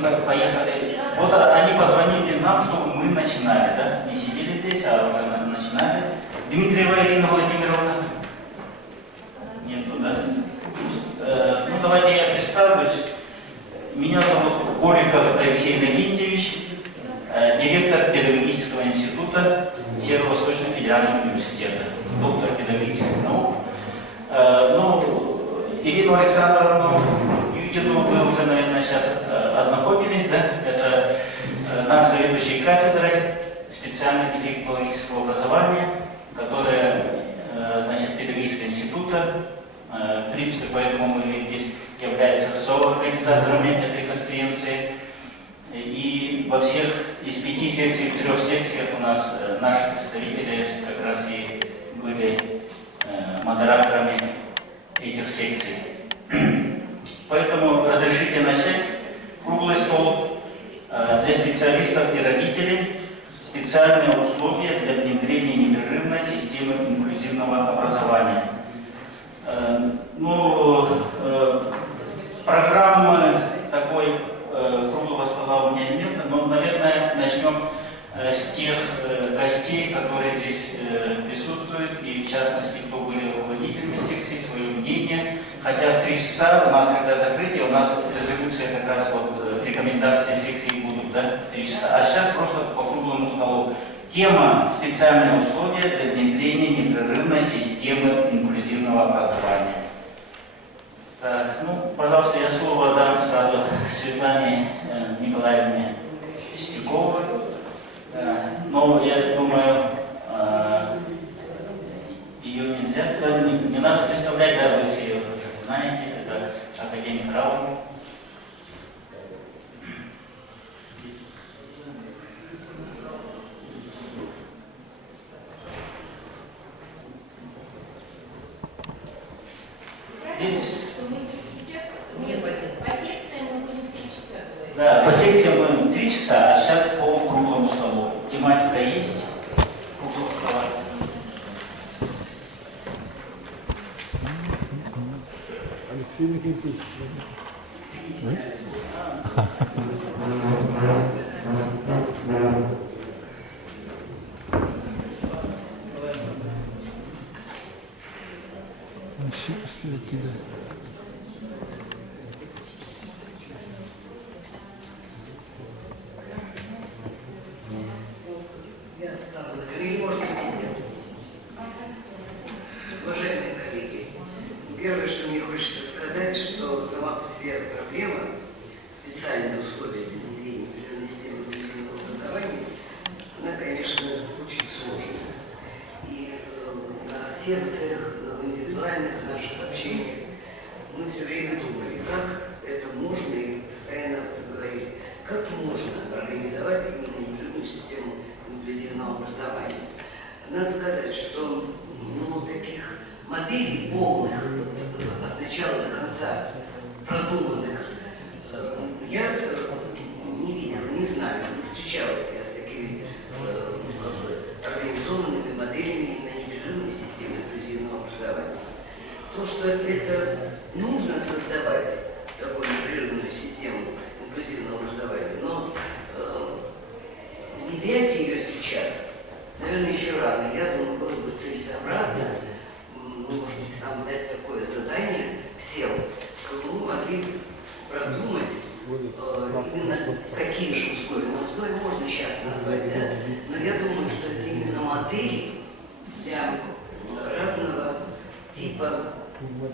мы поехали. Вот они позвонили нам, чтобы мы начинали, да? Не сидели здесь, а уже начинали. Дмитриева Ирина Владимировна. Нету, да? Ну, давайте я представлюсь. Меня зовут Голиков Алексей Леонидович, директор педагогического института Северо-Восточного федерального университета, доктор педагогических наук. Ну, Ирину Александровну Юдину вы уже, наверное, сейчас ознакомились, да? Это наш заведующий кафедрой специального дефектологического образования, которая, значит, педагогического института. В принципе, поэтому мы здесь являемся соорганизаторами этой конференции. И во всех из 5 секций, в 3 секциях у нас наши представители как раз и были модераторами этих секций. Поэтому разрешите начать. Круглый стол для специалистов и родителей. Специальные условия для внедрения непрерывной системы инклюзивного образования. Программы такой круглого стола у меня нет, но, наверное, начнем с тех гостей, которые здесь присутствуют, и в частности, кто были руководителями секции, свое мнение. Хотя в 3 часа у нас, когда закрытие, у нас резолюция как раз вот рекомендации секции будут, да, в 3 часа. А сейчас просто по круглому столу. Тема «Специальные условия для внедрения непрерывной системы инклюзивного образования». Так, ну, пожалуйста, я слово дам сразу Светлане Николаевне Чистяковой. Но я думаю, ее нельзя, не надо представлять, да, вы все ее уже знаете, это академик Раун. Да, по секциям мы 3 часа, а сейчас по круглому столу. Тематика есть. Круглого стола. Алексей Никитич. Уважаемые коллеги, первое, что мне хочется сказать, что сама по себе проблема специальные условия для внедрения непрерывной системы инклюзивного образования, она, конечно, очень сложная. И на секциях, в индивидуальных наших общениях мы все время думали, как это можно, и постоянно об этом говорили, как можно организовать именно непрерывную систему инклюзивного образования. Надо сказать, что таких моделей полных от начала до конца продуманных я не видела, не знаю, не встречалась я с такими организованными моделями на непрерывной системе инклюзивного образования. То, что это нужно создавать, такую непрерывную систему инклюзивного образования, но внедрять ее сейчас, наверное, еще рано. Я думаю, было бы целесообразно, может быть, нам дать такое задание всем, чтобы мы могли продумать именно какие же условия. Но условия можно сейчас назвать, да? Но я думаю, что это именно модели для разного типа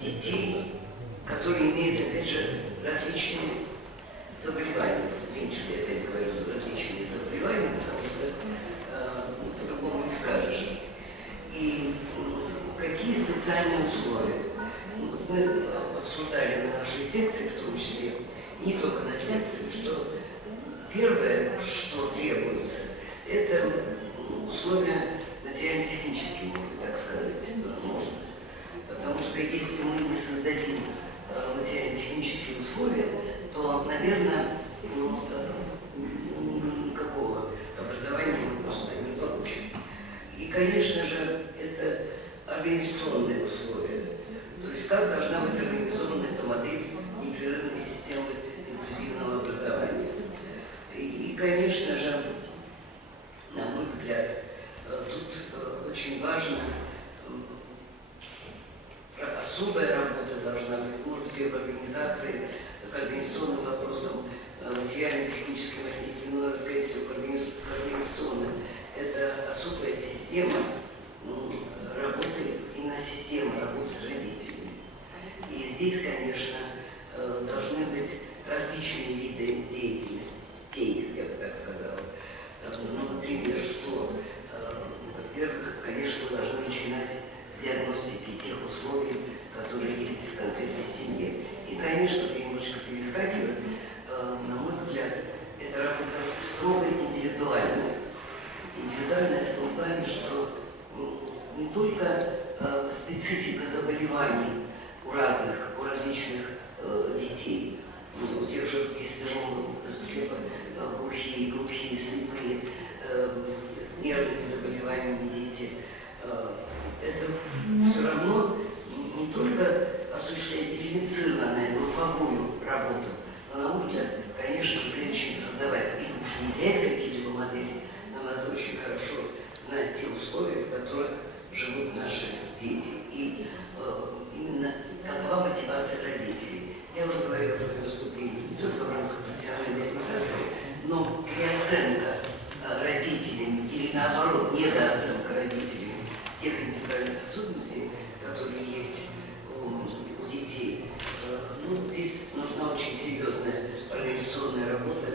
детей, которые имеют, опять же, различные заболевания. Извините, что я опять говорю различные заболевания, потому что по-другому не скажешь. И какие специальные условия? Мы обсуждали на нашей секции, в том числе, и не только на секции, что первое, что требуется, это условия материально-технические, можно так сказать, возможно. Потому что если мы не создадим материально-технические условия, то, наверное, никакого образования мы просто не получим. И, конечно же, это организационные условия. То есть как должна быть организована эта модель непрерывной системы инклюзивного образования. И, конечно же, на мой взгляд, тут очень важно, особая работа должна быть, может быть, ее к организации, к организационным вопросам, материально-техническим отнести, но, скорее всего, к организационным. Это особая система работы, именно система работы с родителями. И здесь, конечно, должны быть различные виды деятельности, я бы так сказала. Ну, например, что, во-первых, конечно, мы должны начинать с диагностики тех условий, которые есть в конкретной семье. И, конечно, немножечко перескакивать, на мой взгляд, эта работа строго индивидуальная. Индивидуальная в том плане, что не только специфика заболеваний у различных детей, у тех же, если даже глухие, слепые, с нервными заболеваниями дети, это все равно не только осуществляет дифференцированную групповую работу, но, на мой взгляд, конечно, прежде чем создавать или уж внедрять какие-либо модели, нам надо очень хорошо знать те условия, в которых живут наши дети. И именно какова мотивация родителей. Я уже говорила в своем выступлении, не только в рамках профессиональной реабилитации, но переоценка родителями или, наоборот, недооценка родителями тех индивидуальных особенностей, которые есть у детей. Ну, здесь нужна очень серьезная организационная работа,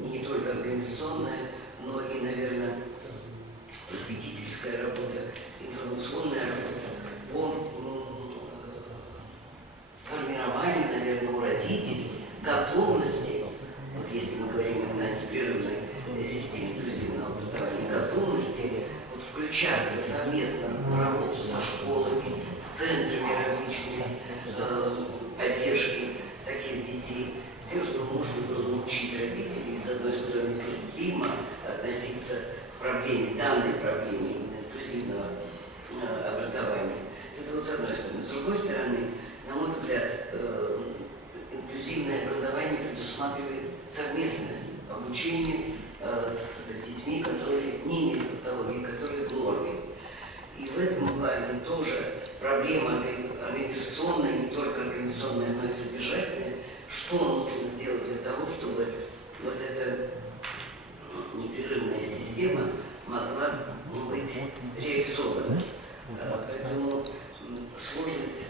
не только организационная, но и, наверное, просветительская работа, информационная работа по формированию, наверное, у родителей готовности, вот если мы говорим о непрерывной системе инклюзивного образования, готовности вот, включаться совместно в работу со школами, с центрами различными поддержки таких детей, с тем, чтобы можно было научить родителей, с одной стороны, терпимо относиться к проблеме, данной проблеме инклюзивного образования. Это вот с одной стороны. С другой стороны, на мой взгляд, инклюзивное образование предусматривает совместное обучение с детьми, которые не имеют патологии, которые в норме. И в этом плане тоже проблема организационная, не только организационная, но и содержательная. Что нужно сделать для того, чтобы вот эта непрерывная система могла быть реализована. Поэтому сложность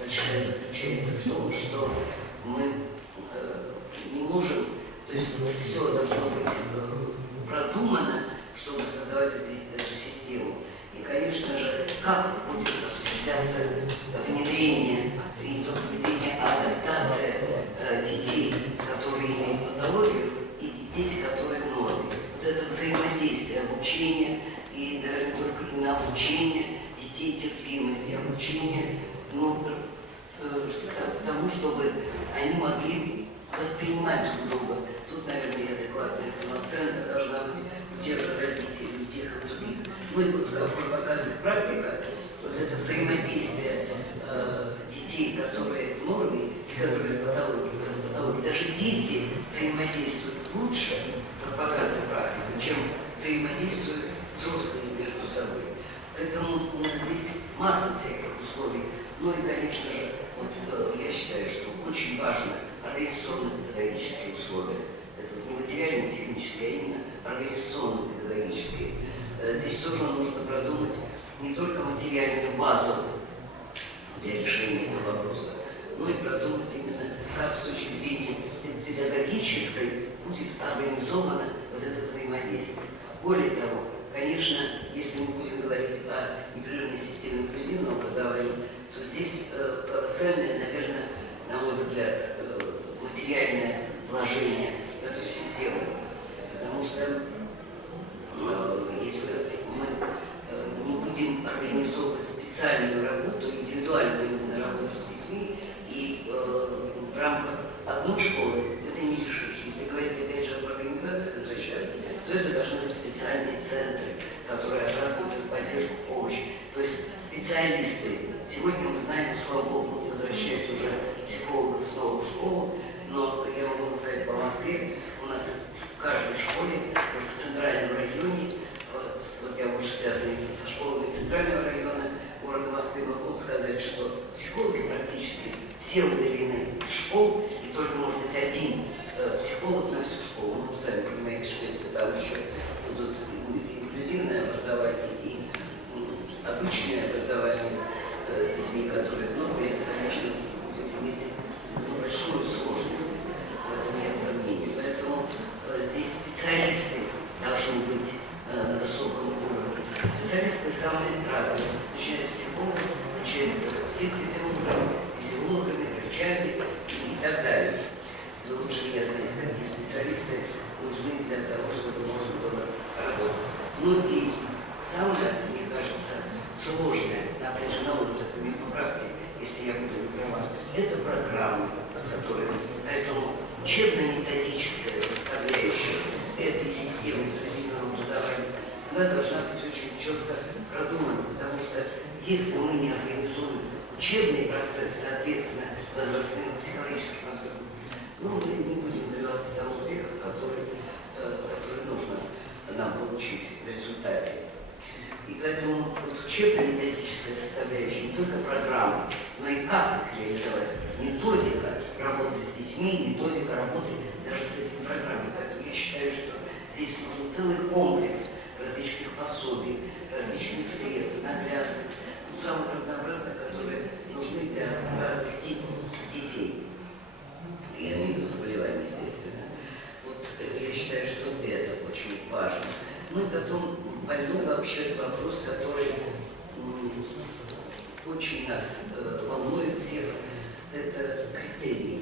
большая заключается в том, что мы не можем, то есть все должно быть продумано, чтобы создавать эту систему. И, конечно же, как будет осуществляться внедрение, и не только внедрение, а адаптация детей, которые имеют патологию, и дети, которые в норме. Вот это взаимодействие, обучение, и, наверное, не только именно обучение детей терпимости, обучение тому, чтобы они могли воспринимать друг друга. Тут, наверное, адекватная самооценка должна быть у тех же родителей, у тех и у других. Ну и вот, как уже показывает практика, вот это взаимодействие детей, которые в норме и которые в патологии. Даже дети взаимодействуют лучше, как показывает практика, чем взаимодействуют взрослые между собой. Поэтому здесь масса всяких условий. Ну и, конечно же, вот, я считаю, что очень важно организационно-педагогические условия. Это не материально-технические, а именно организационно-педагогические. Здесь тоже нужно продумать не только материальную базу для решения этого вопроса, но и продумать именно, как с точки зрения педагогической будет организовано вот это взаимодействие. Более того, конечно, если мы будем говорить о непрерывной системе инклюзивного образования, то здесь колоссальное, наверное, на мой взгляд, материальное вложение в эту систему. Потому что если мы не будем организовывать специальную работу, индивидуальную именно работу с детьми, и в рамках одной школы это не решишь. Если говорить опять же об организации, возвращаться, то это должны быть специальные центры, которые оказывают поддержку, помощь. То есть специалисты. Сегодня мы знаем, слава Богу, возвращаются уже психологи снова в школу, но я могу сказать, по Москве у нас в каждой школе, вот в центральном районе, вот я больше связана со школами центрального района города Москвы, могу сказать, что психологи практически все удалены из школ, и только, может быть, один психолог на всю школу. Ну, сами понимаете, что если там еще будет инклюзивное образование и обычное образование с детьми, которые в норме, это, конечно, будет иметь большую сложность, в этом нет сомнений. Поэтому здесь специалисты должны быть на высоком уровне. Специалисты самые разные, начиная от психологов, начиная от психофизиологов, физиологами, врачами и так далее. Вы лучше меня знаете, какие специалисты нужны для того, чтобы можно было работать. Ну и самое, мне кажется, сложное, опять же, на уровне, вы меня поправьте, если я буду не права, это программа, которая, поэтому учебно-методическая составляющая этой системы инклюзивного образования, она должна быть очень четко продумана, потому что если мы не организуем учебный процесс, соответственно, возрастных психологических особенностей, ну, мы не будем добиваться того успеха, который нужно нам получить в результате. И поэтому вот учебно-методическая составляющая, не только программа, но и как их реализовать. Методика работы с детьми, методика работы даже с этими программами. Поэтому я считаю, что здесь нужен целый комплекс различных пособий, различных средств, наглядных, самых разнообразных, которые нужны для разных типов детей. Я имею в виду заболевания, естественно. Вот я считаю, что это очень важно. Ну и потом больной вообще вопрос, который очень нас волнует всех, это критерии.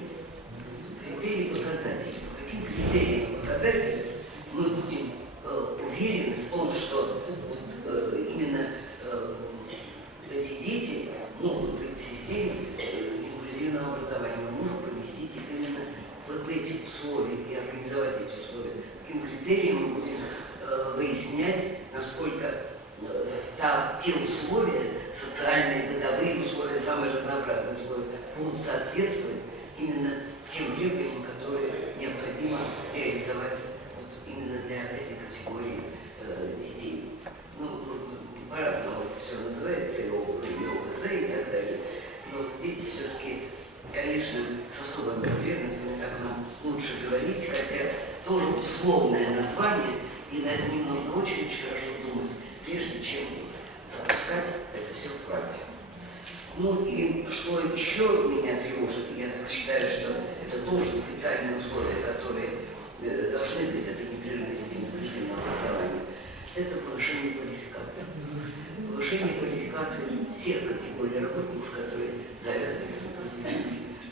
Критерии показателей. По каким критериям показателей мы будем уверены в том, что вот, именно эти дети могут быть в системе инклюзивного образования. Мы можем поместить их именно вот в эти условия и организовать эти условия. Каким критериям мы будем выяснять, насколько те условия, социальные, бытовые условия, самые разнообразные условия, будут соответствовать именно тем требованиям, которые необходимо реализовать вот именно для этой категории детей. Ну, по-разному это все называется, и ОВЗ и так далее. Но дети все-таки, конечно, с особыми потребностями, как нам лучше говорить, хотя тоже условное название, и над ним нужно очень-очень хорошо думать, прежде чем запускать это все в практику. Ну и что еще меня тревожит, я так считаю, что это тоже специальные условия, которые должны быть этой непрерывности инклюзивного образования, это повышение квалификации. Повышение квалификации всех категорий работников, которые завязаны с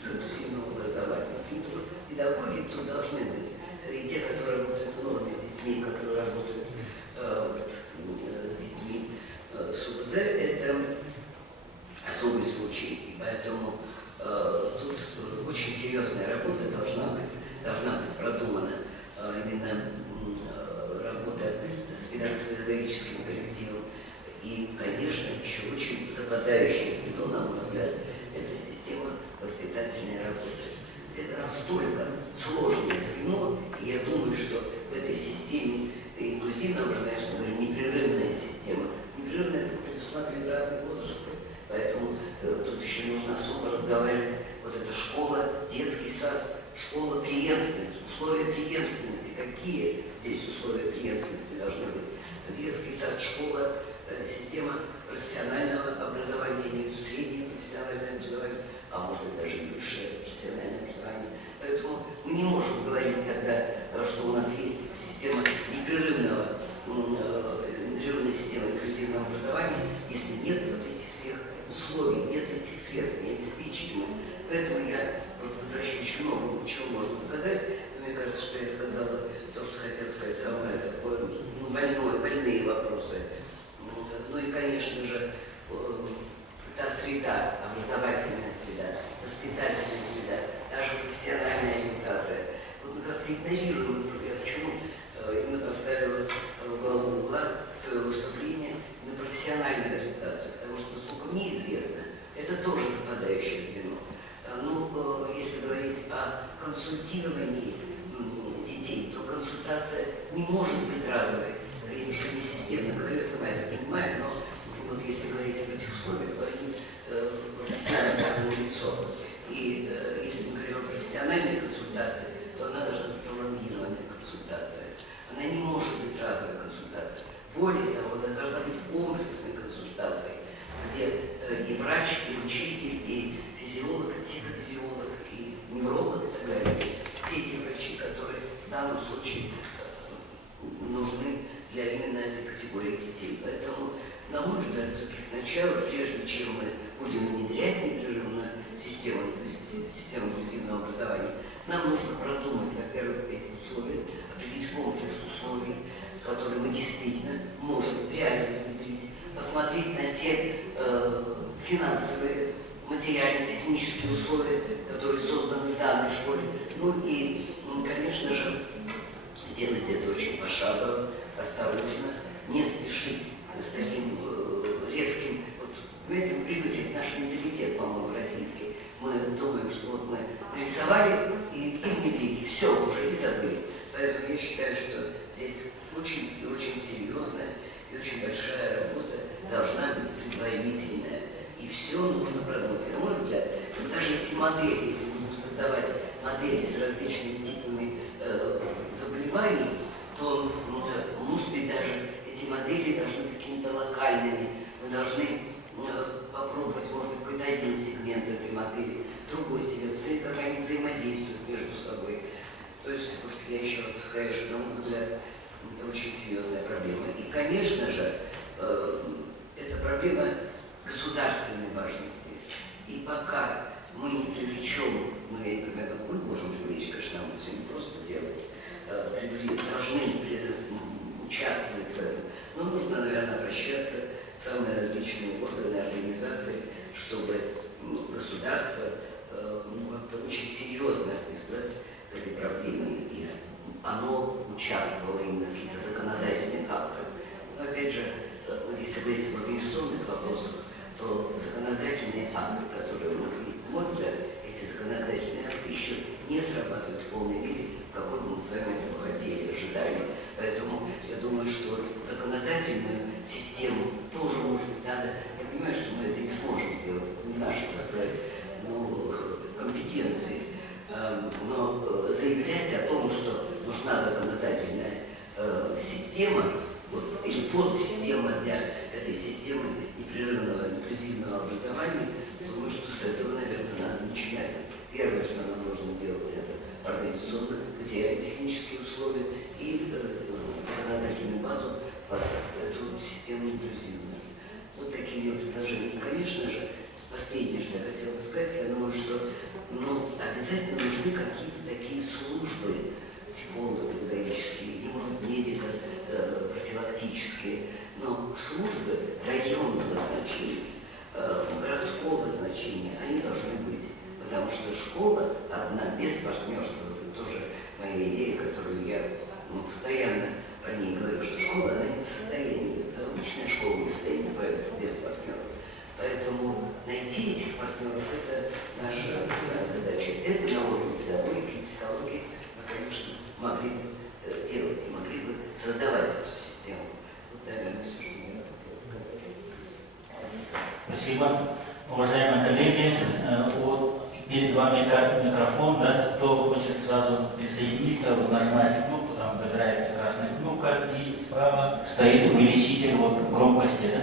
инклюзивным образованием. Не только педагоги тут должны быть, и те, которые работают в норме с детьми, которые работают с детьми с УВЗ, это особый случай. И поэтому тут очень серьезная работа должна быть продумана. Именно работа с педагогическим коллективом. И, конечно, еще очень западающее звено, на мой взгляд, это система воспитательной работы. Это настолько сложное звено, и я думаю, что в этой системе инклюзивного образования, что говорю, непрерывная система, непрерывная предусматривает разные возрасты, поэтому тут еще нужно особо разговаривать. Вот эта школа, детский сад, школа преемственности, условия преемственности. Какие здесь условия преемственности должны быть? Детский сад, школа, система профессионального образования, имею в виду среднее профессиональное образование, а может быть даже и высшее профессиональное образование. Поэтому мы не можем говорить тогда, что у нас есть система непрерывной системы инклюзивного образования, если нет вот этих всех условий, нет этих средств, не обеспечены. Поэтому я возвращаюсь, очень много чего можно сказать, но мне кажется, что я сказала то, что хотела сказать, самое такое больные вопросы. Ну и, конечно же, та среда, образовательная среда, воспитательная среда, даже профессиональная ориентация. Вот мы как-то игнорируем, я почему именно поставила в главу угла свое выступление на профессиональную ориентацию, потому что, насколько мне известно, это тоже западающее звено. Ну, если говорить о консультировании детей, то консультирование консультация не может быть разовой. Я немножко не системно говорю, сама это понимаю, но вот если говорить об этих условиях, то они профессиональное лицо. И если мы говорим о профессиональной консультации, то она должна быть пролонгированная консультация. Она не может быть разовой консультацией. Более того, она должна быть комплексной консультацией, где и врач, и учитель, и физиолог, и психофизиолог, и невролог и так далее. То есть все те врачи, которые в данном случае нужны для именно этой категории детей. Поэтому, на мой взгляд, все-таки сначала, прежде чем мы будем внедрять непрерывную систему инклюзивного образования, нам нужно продумать, во-первых, эти условия, определить комплекс условий, которые мы действительно можем реально внедрить, посмотреть на те финансовые, материально-технические условия, которые созданы в данной школе. Ну и, конечно же, делать это очень пошагово, осторожно, не спешить с таким резким. Вот, понимаете, мы привыкли, наш менталитет, по-моему, российский. Мы думаем, что вот мы нарисовали и внедрили, все уже и забыли. Поэтому я считаю, что здесь очень и очень серьезная и очень большая работа должна быть предварительная. И все нужно продумать. На мой взгляд, даже эти модели, если мы будем создавать модели с различными типами заболеваний, то, может быть, даже эти модели должны быть какими-то локальными. Мы должны попробовать, может быть, какой-то один сегмент этой модели, другой сегмент, посмотреть, как они взаимодействуют между собой. То есть, вот я еще раз повторяю, что, на мой взгляд, это очень серьезная проблема. И, конечно же, это проблема государственной важности. И пока мы не привлечем, ну я не понимаю, как мы можем привлечь, конечно, нам это все не просто делать, должны участвовать в этом. Но нужно, наверное, обращаться в самые различные органы, организации, чтобы государство как-то очень серьезно отнеслось к этой проблеме, и оно участвовало именно в каких-то законодательных актах. Но опять же, если говорить об организационных вопросах, то законодательные акты, которые у нас есть, на мой взгляд, эти законодательные акты еще не срабатывают в полной мере, в какой бы мы с вами этого хотели, ожидали. Поэтому я думаю, что законодательную систему тоже, может быть, надо. Я понимаю, что мы это не сможем сделать, это не наши, так сказать, компетенции. Но заявлять о том, что нужна законодательная система, вот, или подсистема для этой системы непрерывного инклюзивного образования, думаю, что с этого, наверное, надо начинать. Первое, что нам нужно делать, это организационно-материально-технические условия и законодательную базу под эту систему инклюзивную. Вот такие ее предложения. И, конечно же, последнее, что я хотела бы сказать, я думаю, что обязательно нужны какие-то такие службы психолого-педагогические, медико-профилактические, но службы районного значения, городского значения, они должны быть. Потому что школа одна, без партнерства, это тоже моя идея, которую я постоянно о ней говорю, что школа, она не в состоянии, обычная школа не в состоянии справиться без партнеров. Поэтому найти этих партнеров – это наша задача. Это на уровне педагогики и психологии мы, конечно, могли бы делать и могли бы создавать эту систему. Вот, наверное, все, что я хотела сказать. Спасибо. Спасибо. Уважаемые коллеги, перед вами микрофон, да, кто хочет сразу присоединиться, вот нажимаете кнопку, там добирается красная кнопка, и справа стоит увеличитель громкости, да?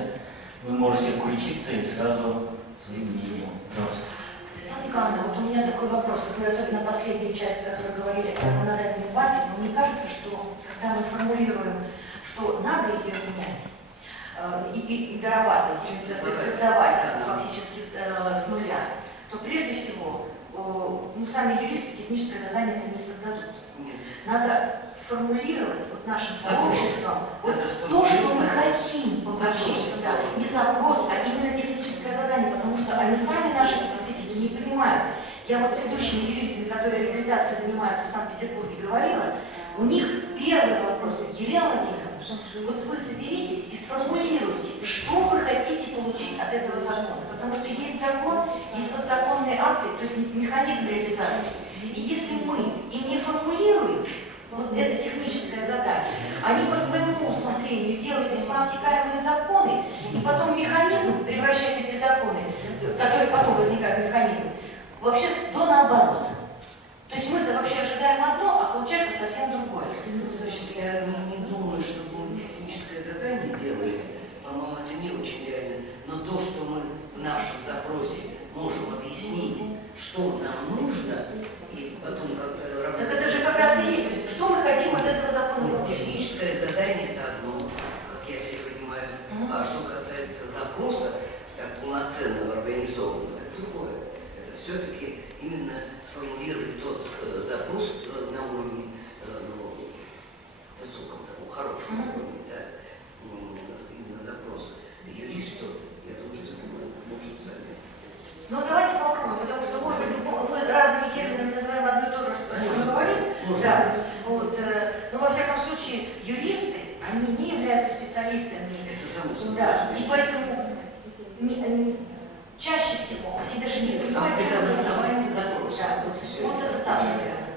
Вы можете включиться и сразу своим мнением. Пожалуйста. Светлана Николаевна, вот у меня такой вопрос. Вот вы особенно последнюю часть, о которой говорили, о законодательной базе, но мне кажется, что когда мы формулируем, что надо ее менять и дорабатывать, и создавать фактически с нуля, то прежде всего сами юристы техническое задание это не создадут. Надо сформулировать нашим сообществом то, что мы хотим получить. Да, не запрос, а именно техническое задание, потому что они сами наши специфики не понимают. Я вот с ведущими юристами, которые реабилитацией занимаются в Санкт-Петербурге, говорила, у них первый вопрос: Елена Владимировна, вот вы соберитесь и сформулируйте, что вы хотите получить от этого закона. Потому что есть закон, есть подзаконные акты, то есть механизм реализации. И если мы им не формулируем вот это техническое техническое задание. Они по своему усмотрению делают весьма обтекаемые законы, и потом механизм превращает эти законы, которые потом возникают механизм, вообще до наоборот. То есть мы-то вообще ожидаем одно, а получается совсем другое. Ну, значит, я не думаю, что мы техническое задание делали. По-моему, это не очень реально. Но то, что мы в нашем запросе можем объяснить, что нам нужно, и потом как-то работать. Так это же как раз и есть. То есть, что мы хотим от этого закона? Ну, техническое задание – это одно, как я себе понимаю. А что касается запроса, как полноценного, организованного, это другое. Это все-таки именно сформулировать тот запрос на уровне, высоком, таком хорошем уровне, да, именно запрос юристу, я думаю, что это может совместить. Ну давайте попробуем, потому что, может быть, мы разными терминами называем одно и то же, что мы говорим. Да. Вот, но во всяком случае, юристы, они не являются специалистами. Это само собой. Да, и поэтому чаще всего они даже не понимают, Это что основание запроса. Да, Вот и все. вот это так, наверное.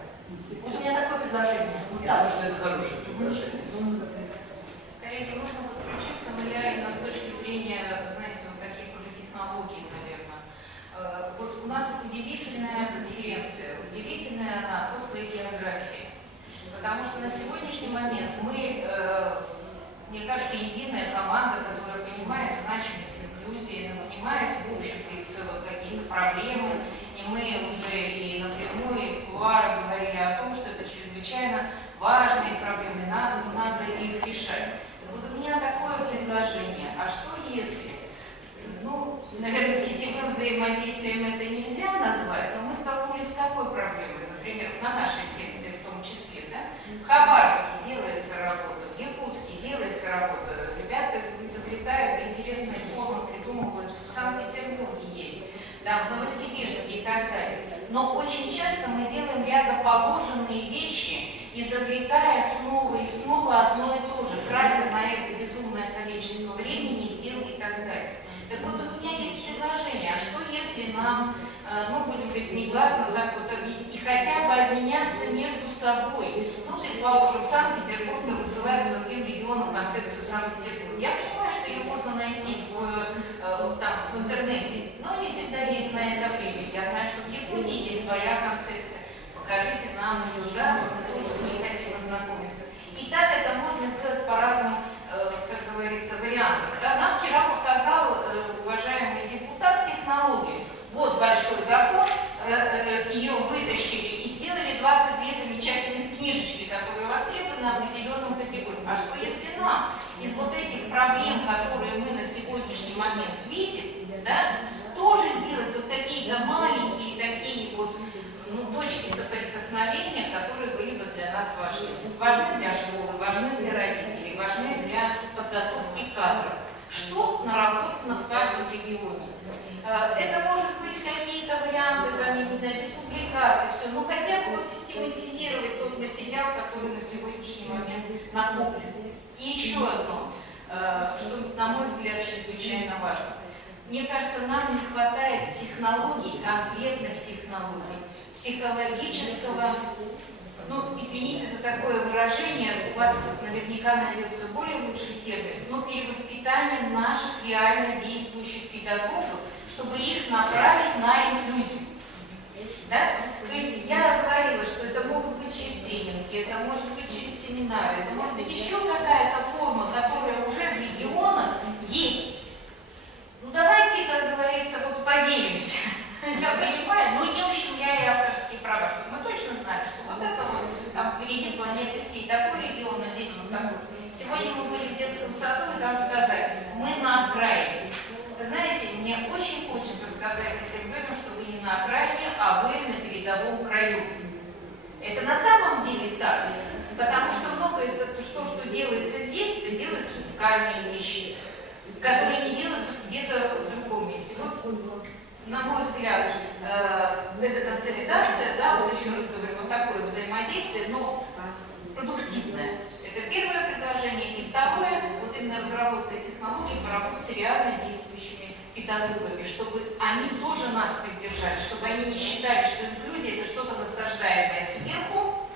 Вот у меня такое предложение. Вот Я так. думаю, что это хорошее предложение. Коллеги, можно подключиться, но я именно с точки зрения, знаете, вот таких уже технологий, наверное. Вот у нас удивительная конференция, удивительная она по своей географии. Потому что на сегодняшний момент мы, мне кажется, единая команда, которая понимает значимость инклюзии, она понимает, в общем-то, и целых какие-то проблемы. И мы уже и напрямую, и в кулуарах говорили о том, что это чрезвычайно важные проблемы, надо их решать. Вот у меня такое предложение. А что если, ну, наверное, сетевым взаимодействием это нельзя назвать, но мы столкнулись с такой проблемой, например, на нашей секции в том числе, да? В Хабаровске делается работа, в Якутске делается работа, ребята изобретают интересные формы, придумывают, в Санкт-Петербурге есть, да, в Новосибирске и так далее. Но очень часто мы делаем рядоположенные вещи, изобретая снова и снова одно и то же, тратя на это безумное количество времени, сил и так далее. Так вот, у меня есть предложение, а что если нам, ну, будем говорить, негласно так вот, и хотя бы обменяться между собой? Ну, предположим, Санкт-Петербург высылает другим регионам концепцию Санкт-Петербурга. Я понимаю, что ее можно найти в интернете, но не всегда есть на это время. Я знаю, что в Якутии есть своя концепция. Покажите нам ее, да, вот мы тоже с ней хотим ознакомиться. И так это можно сделать по разным, как говорится, вариантам. Да? Нам вчера показал уважаемый депутат технологию. Вот большой закон, ее вытащили и сделали 22 замечательных книжечки, которые востребованы определенным категориям. А что если нам из вот этих проблем, которые мы на сегодняшний момент видим, да, тоже сделать вот какие-то маленькие такие вот, ну, точки соприкосновения, которые были бы для нас важны. Важны для школы, важны для родителей, важны для подготовки кадров. Что наработано в каждом регионе? Это может быть какие-то варианты, там, я не знаю, без публикаций, все, но хотя бы вот систематизировать тот материал, который на сегодняшний момент накоплен. И еще одно, что, на мой взгляд, чрезвычайно важно. Мне кажется, нам не хватает технологий, конкретных технологий, психологического, ну, извините за такое выражение, у вас наверняка найдется более лучший термин, но перевоспитание наших реально действующих педагогов, чтобы их направить на инклюзию. Да? То есть я говорила, что это могут быть через тренинги, это может быть через семинары, это может быть еще какая-то форма, которая уже в регионах есть. Ну давайте, как говорится, вот поделимся. Я понимаю, но не ущемляя авторские права, чтобы мы точно знали, что вот это вот там впереди планеты всей такой регион, а здесь вот такой. Сегодня мы были в детском саду, и там сказали, мы на окраине. Вы знаете, мне очень хочется сказать этим людям, что вы не на окраине, а вы на передовом краю. Это на самом деле так, потому что многое из того, что делается здесь, это делаются уникальные вещи, которые не делаются где-то в другом месте. Вот, на мой взгляд, эта консолидация, да, вот еще раз говорю, вот такое взаимодействие, но продуктивное. Это первое предложение. И второе, вот именно разработка технологий, поработать с реально действующими педагогами, чтобы они тоже нас поддержали, чтобы они не считали, что инклюзия – это что-то насаждаемое сверху,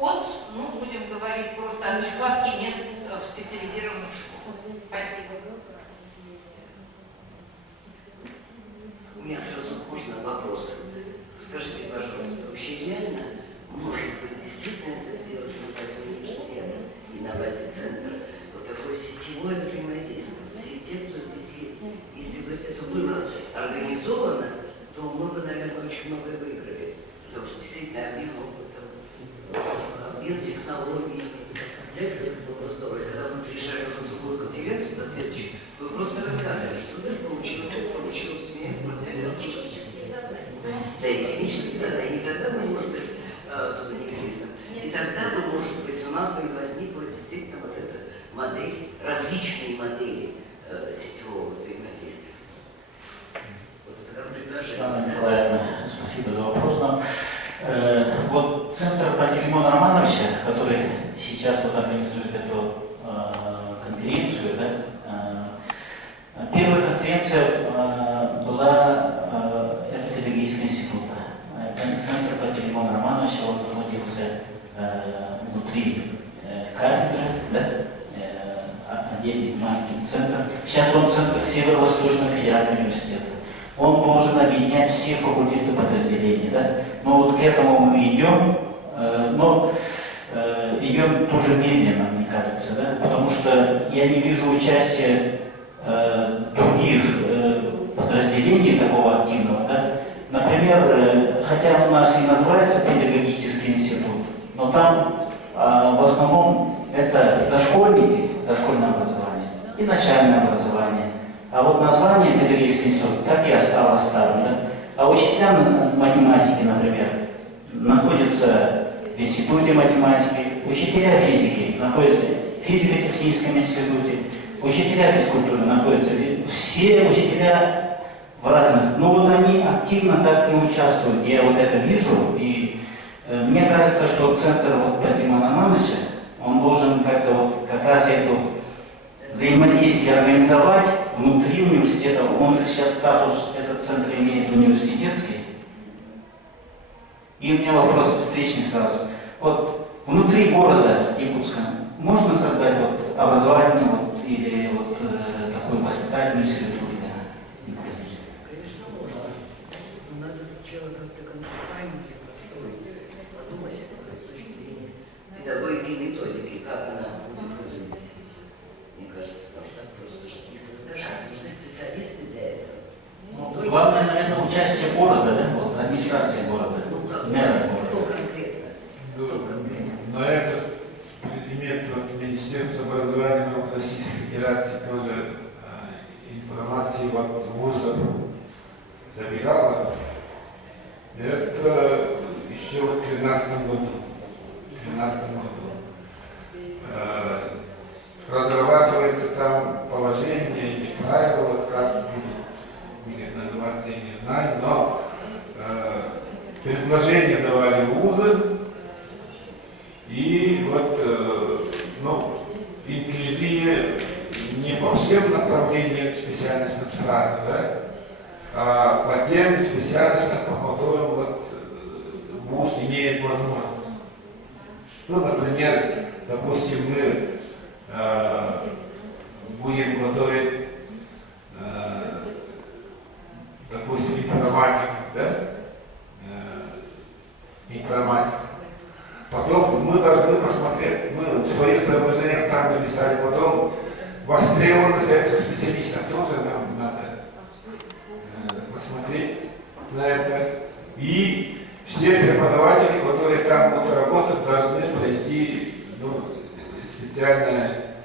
от, ну, будем говорить просто о нехватке мест в специализированных школах. Спасибо. У меня сразу можно вопрос. Скажите, пожалуйста, вообще реально может быть действительно это сделать на базе университета и на базе центра? Вот такое сетевое взаимодействие. Все те, кто здесь есть. Если бы это было организовано, то мы бы, наверное, очень многое выиграли. Потому что действительно обмен опытом, обмен технологий. Знаете, как было здорово, когда мы приезжали уже в другую конференцию, на следующую, вы просто рассказывали, что это получилось, у меня это технические задания. Да, и технические задания. И тогда мы, может быть, тут не кризисом, и тогда бы, может быть, у нас бы и возникла действительно вот эта модель, различные модели сетевого взаимодействия. Вот это как предложение. Анна Николаевна, спасибо за вопрос. Вот Центр Пантелеймона Романовича, который сейчас вот организует эту конференцию, да, первая конференция была это педагогического института. Центр Пантелеймона Романовича, он находился внутри кафедры, да, отдельный маленький центр. Сейчас он центр Северо-Восточного федерального университета. Он должен объединять все факультеты подразделения, да? Но вот к этому мы идем, но идем тоже медленно, мне кажется, да? Потому что я не вижу участия других подразделений такого активного, да? Например, хотя у нас и называется педагогический институт, но там в основном это дошкольники, дошкольное образование и начальное образование. А вот название педагогический институт так и осталось старым. Да? А учителя математики, например, находятся в институте математики, учителя физики находятся в физико-техническом институте, учителя физкультуры находятся, все учителя в разных. Но вот они активно так не участвуют. Я вот это вижу, и мне кажется, что центр вот Пантелеймона Романовича, он должен как-то вот как раз эту взаимодействие организовать внутри университета. Он же сейчас статус, этот центр имеет университетский. И у меня вопрос встречный сразу. Вот внутри города Якутска можно создать вот образовательный вот, или вот такой воспитательный институт для инклюзии? Конечно, можно. Но надо сначала как-то концептуально построить, подумать с точки зрения педагогики и методики, как она будет выглядеть. Мне кажется, потому что так просто не создашь, нужны специалисты для этого. Главное, наверное, участие города, да? Вот, администрации города, мэра города. Кто конкретно? На этот предмет Министерство образования и науки Российской Федерации тоже информации от вузов забирало. Это еще в 2013 году. Разрабатывается там положение или правила, вот как будет называться, я не знаю, но предложения давали вузы, и вот, инклюзия не по всем направлениям специальностям сразу, да, а по тем специальностям, по которым вот вуз имеет возможность. Ну, например, допустим, мы будем готовить, допустим, информатику, да? Информатика. Потом мы должны посмотреть, мы в своих предложениях там написали, потом востребованность этих специалистов тоже нам надо посмотреть на это. И все преподаватели, которые там будут работать, должны пройти специальное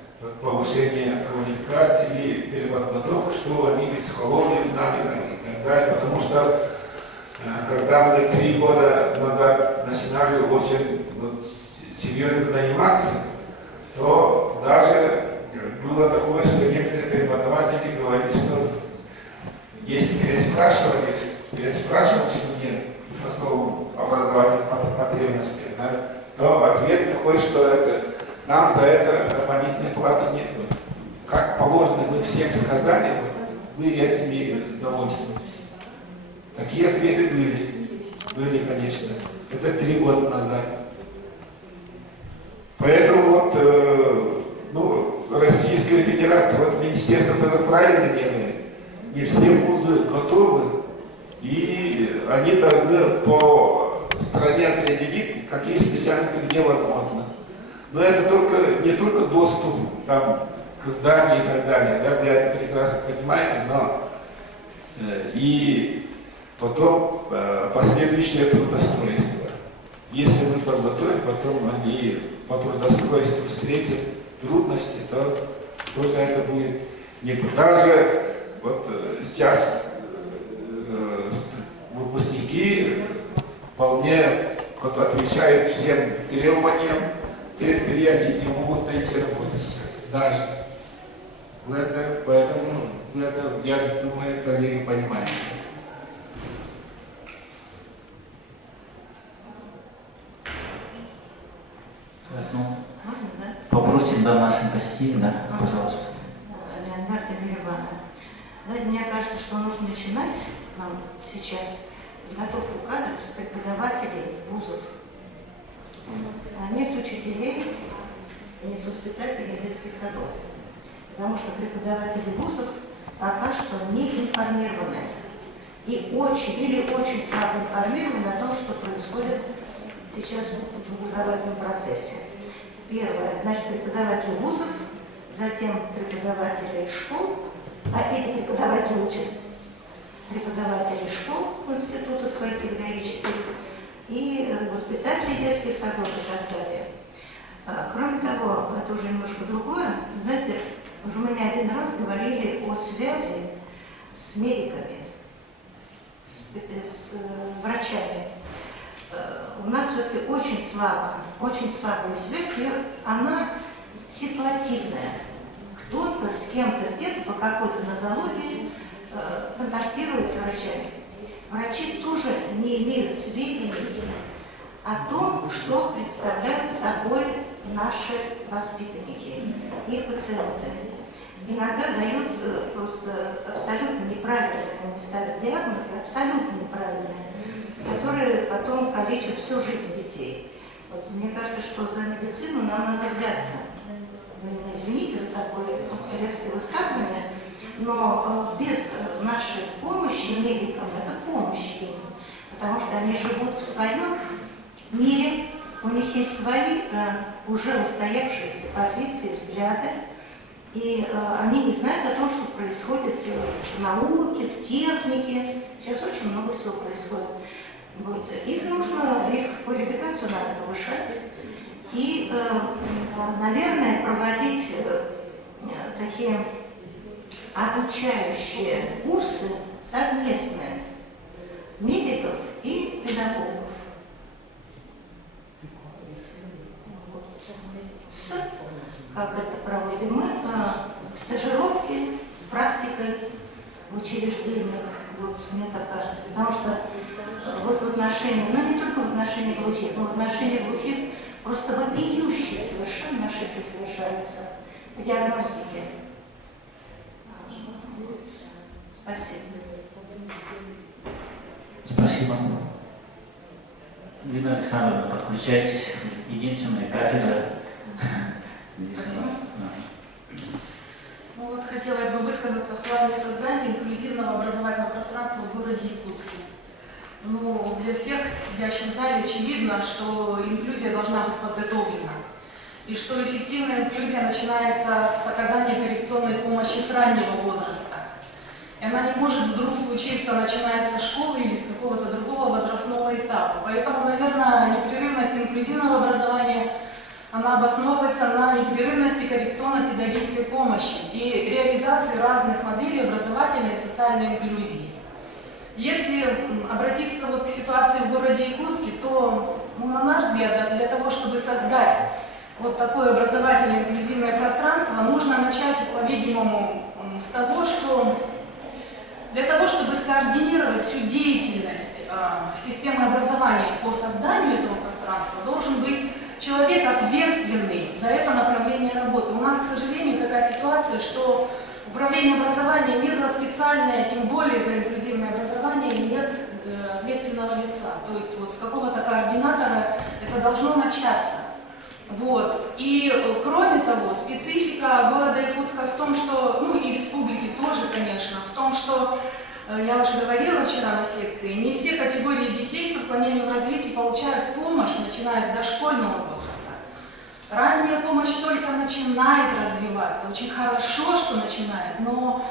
повышение квалификации или переподготовку, чтобы они психологию знали и так далее. Потому что когда мы 3 года назад начинали очень серьезно заниматься, то даже было такое, что некоторые преподаватели говорили, что если переспрашивали студент с основой образовательных потребностей, да, то ответ такой, что это нам за это дополнительной платы нет. Как положено, мы всем сказали, вы этим и довольствуетесь. Такие ответы были, конечно. Это 3 года назад. Поэтому вот Российская Федерация, вот министерство тоже правильно делает. Не все вузы готовы, и они должны по стране определить, какие специальности где возможно. Но это не только доступ там, к зданию и так далее, да, вы это прекрасно понимаете, но и потом последующее трудоустройство. Если мы подготовим, потом они по трудоустройству встретят трудности, то тоже это будет не даже вот сейчас выпускники вполне отвечают всем требованиям предприятий, не могут найти работу сейчас. Даже. Поэтому я думаю, коллеги понимаете. Ну, Можно, да? попросим наших гостей, да, пожалуйста. Леонарда Миливана. Знаете, мне кажется, что нужно начинать нам сейчас подготовку кадров с преподавателей вузов, а не с учителей, не с воспитателей детских садов. Потому что преподаватели вузов пока что не информированы. И очень слабо информированы о том, что происходит сейчас в образовательном процессе. Первое, значит, преподаватели вузов, затем преподаватели школ, эти преподаватели учат преподавателей школ в институтах своих педагогических и воспитателей детских садов и так далее. Кроме того, это уже немножко другое. Знаете, уже мы не один раз говорили о связи с медиками, с врачами. У нас все-таки очень слабая связь, и она ситуативная. Кто-то с кем-то где-то по какой-то нозологии контактирует с врачами. Врачи тоже не имеют сведений о том, что представляют собой наши воспитанники, их пациенты. Иногда дают просто абсолютно неправильные, они ставят диагнозы абсолютно неправильные, которые потом калечат всю жизнь детей. Вот, мне кажется, что за медицину нам надо взяться. Вы меня извините за такое резкое высказывание, но без нашей помощи медикам это помощь им, потому что они живут в своем мире, у них есть свои уже устоявшиеся позиции, взгляды, и они не знают о том, что происходит в науке, в технике. Сейчас очень много всего происходит. Вот. Их квалификацию надо повышать и, наверное, проводить такие обучающие курсы совместные медиков и педагогов. Как это проводим мы, стажировки с практикой в учреждениях, вот, мне так кажется, потому что вот в отношении, не только в отношении глухих, но в отношении глухих просто вопиющие совершенно ошибки совершаются в диагностике. Спасибо. Спасибо. Ирина Александровна, подключайтесь. Единственная кафедра. Ну вот хотелось бы высказаться в плане создания инклюзивного образовательного пространства в городе Якутске. Ну, для всех сидящих в зале очевидно, что инклюзия должна быть подготовлена. И что эффективная инклюзия начинается с оказания коррекционной помощи с раннего возраста. И она не может вдруг случиться, начиная со школы или с какого-то другого возрастного этапа. Поэтому, наверное, непрерывность инклюзивного образования она обосновывается на непрерывности коррекционно-педагогической помощи и реализации разных моделей образовательной и социальной инклюзии. Если обратиться вот к ситуации в городе Якутске, то, на наш взгляд, для того, чтобы создать вот такое образовательное инклюзивное пространство, нужно начать, по-видимому, с того, что для того, чтобы скоординировать всю деятельность системы образования по созданию этого пространства, должен быть человек, ответственный за это направление работы. У нас, к сожалению, такая ситуация, что управление образования не за специальное, тем более за инклюзивное образование, нет ответственного лица. То есть вот с какого-то координатора это должно начаться. Вот. И кроме того, специфика города Якутска в том, что, ну и республики тоже, конечно, в том, что, я уже говорила вчера на секции, не все категории детей с отклонением в развитии получают помощь, начиная с дошкольного возраста. Ранняя помощь только начинает развиваться, очень хорошо, что начинает, но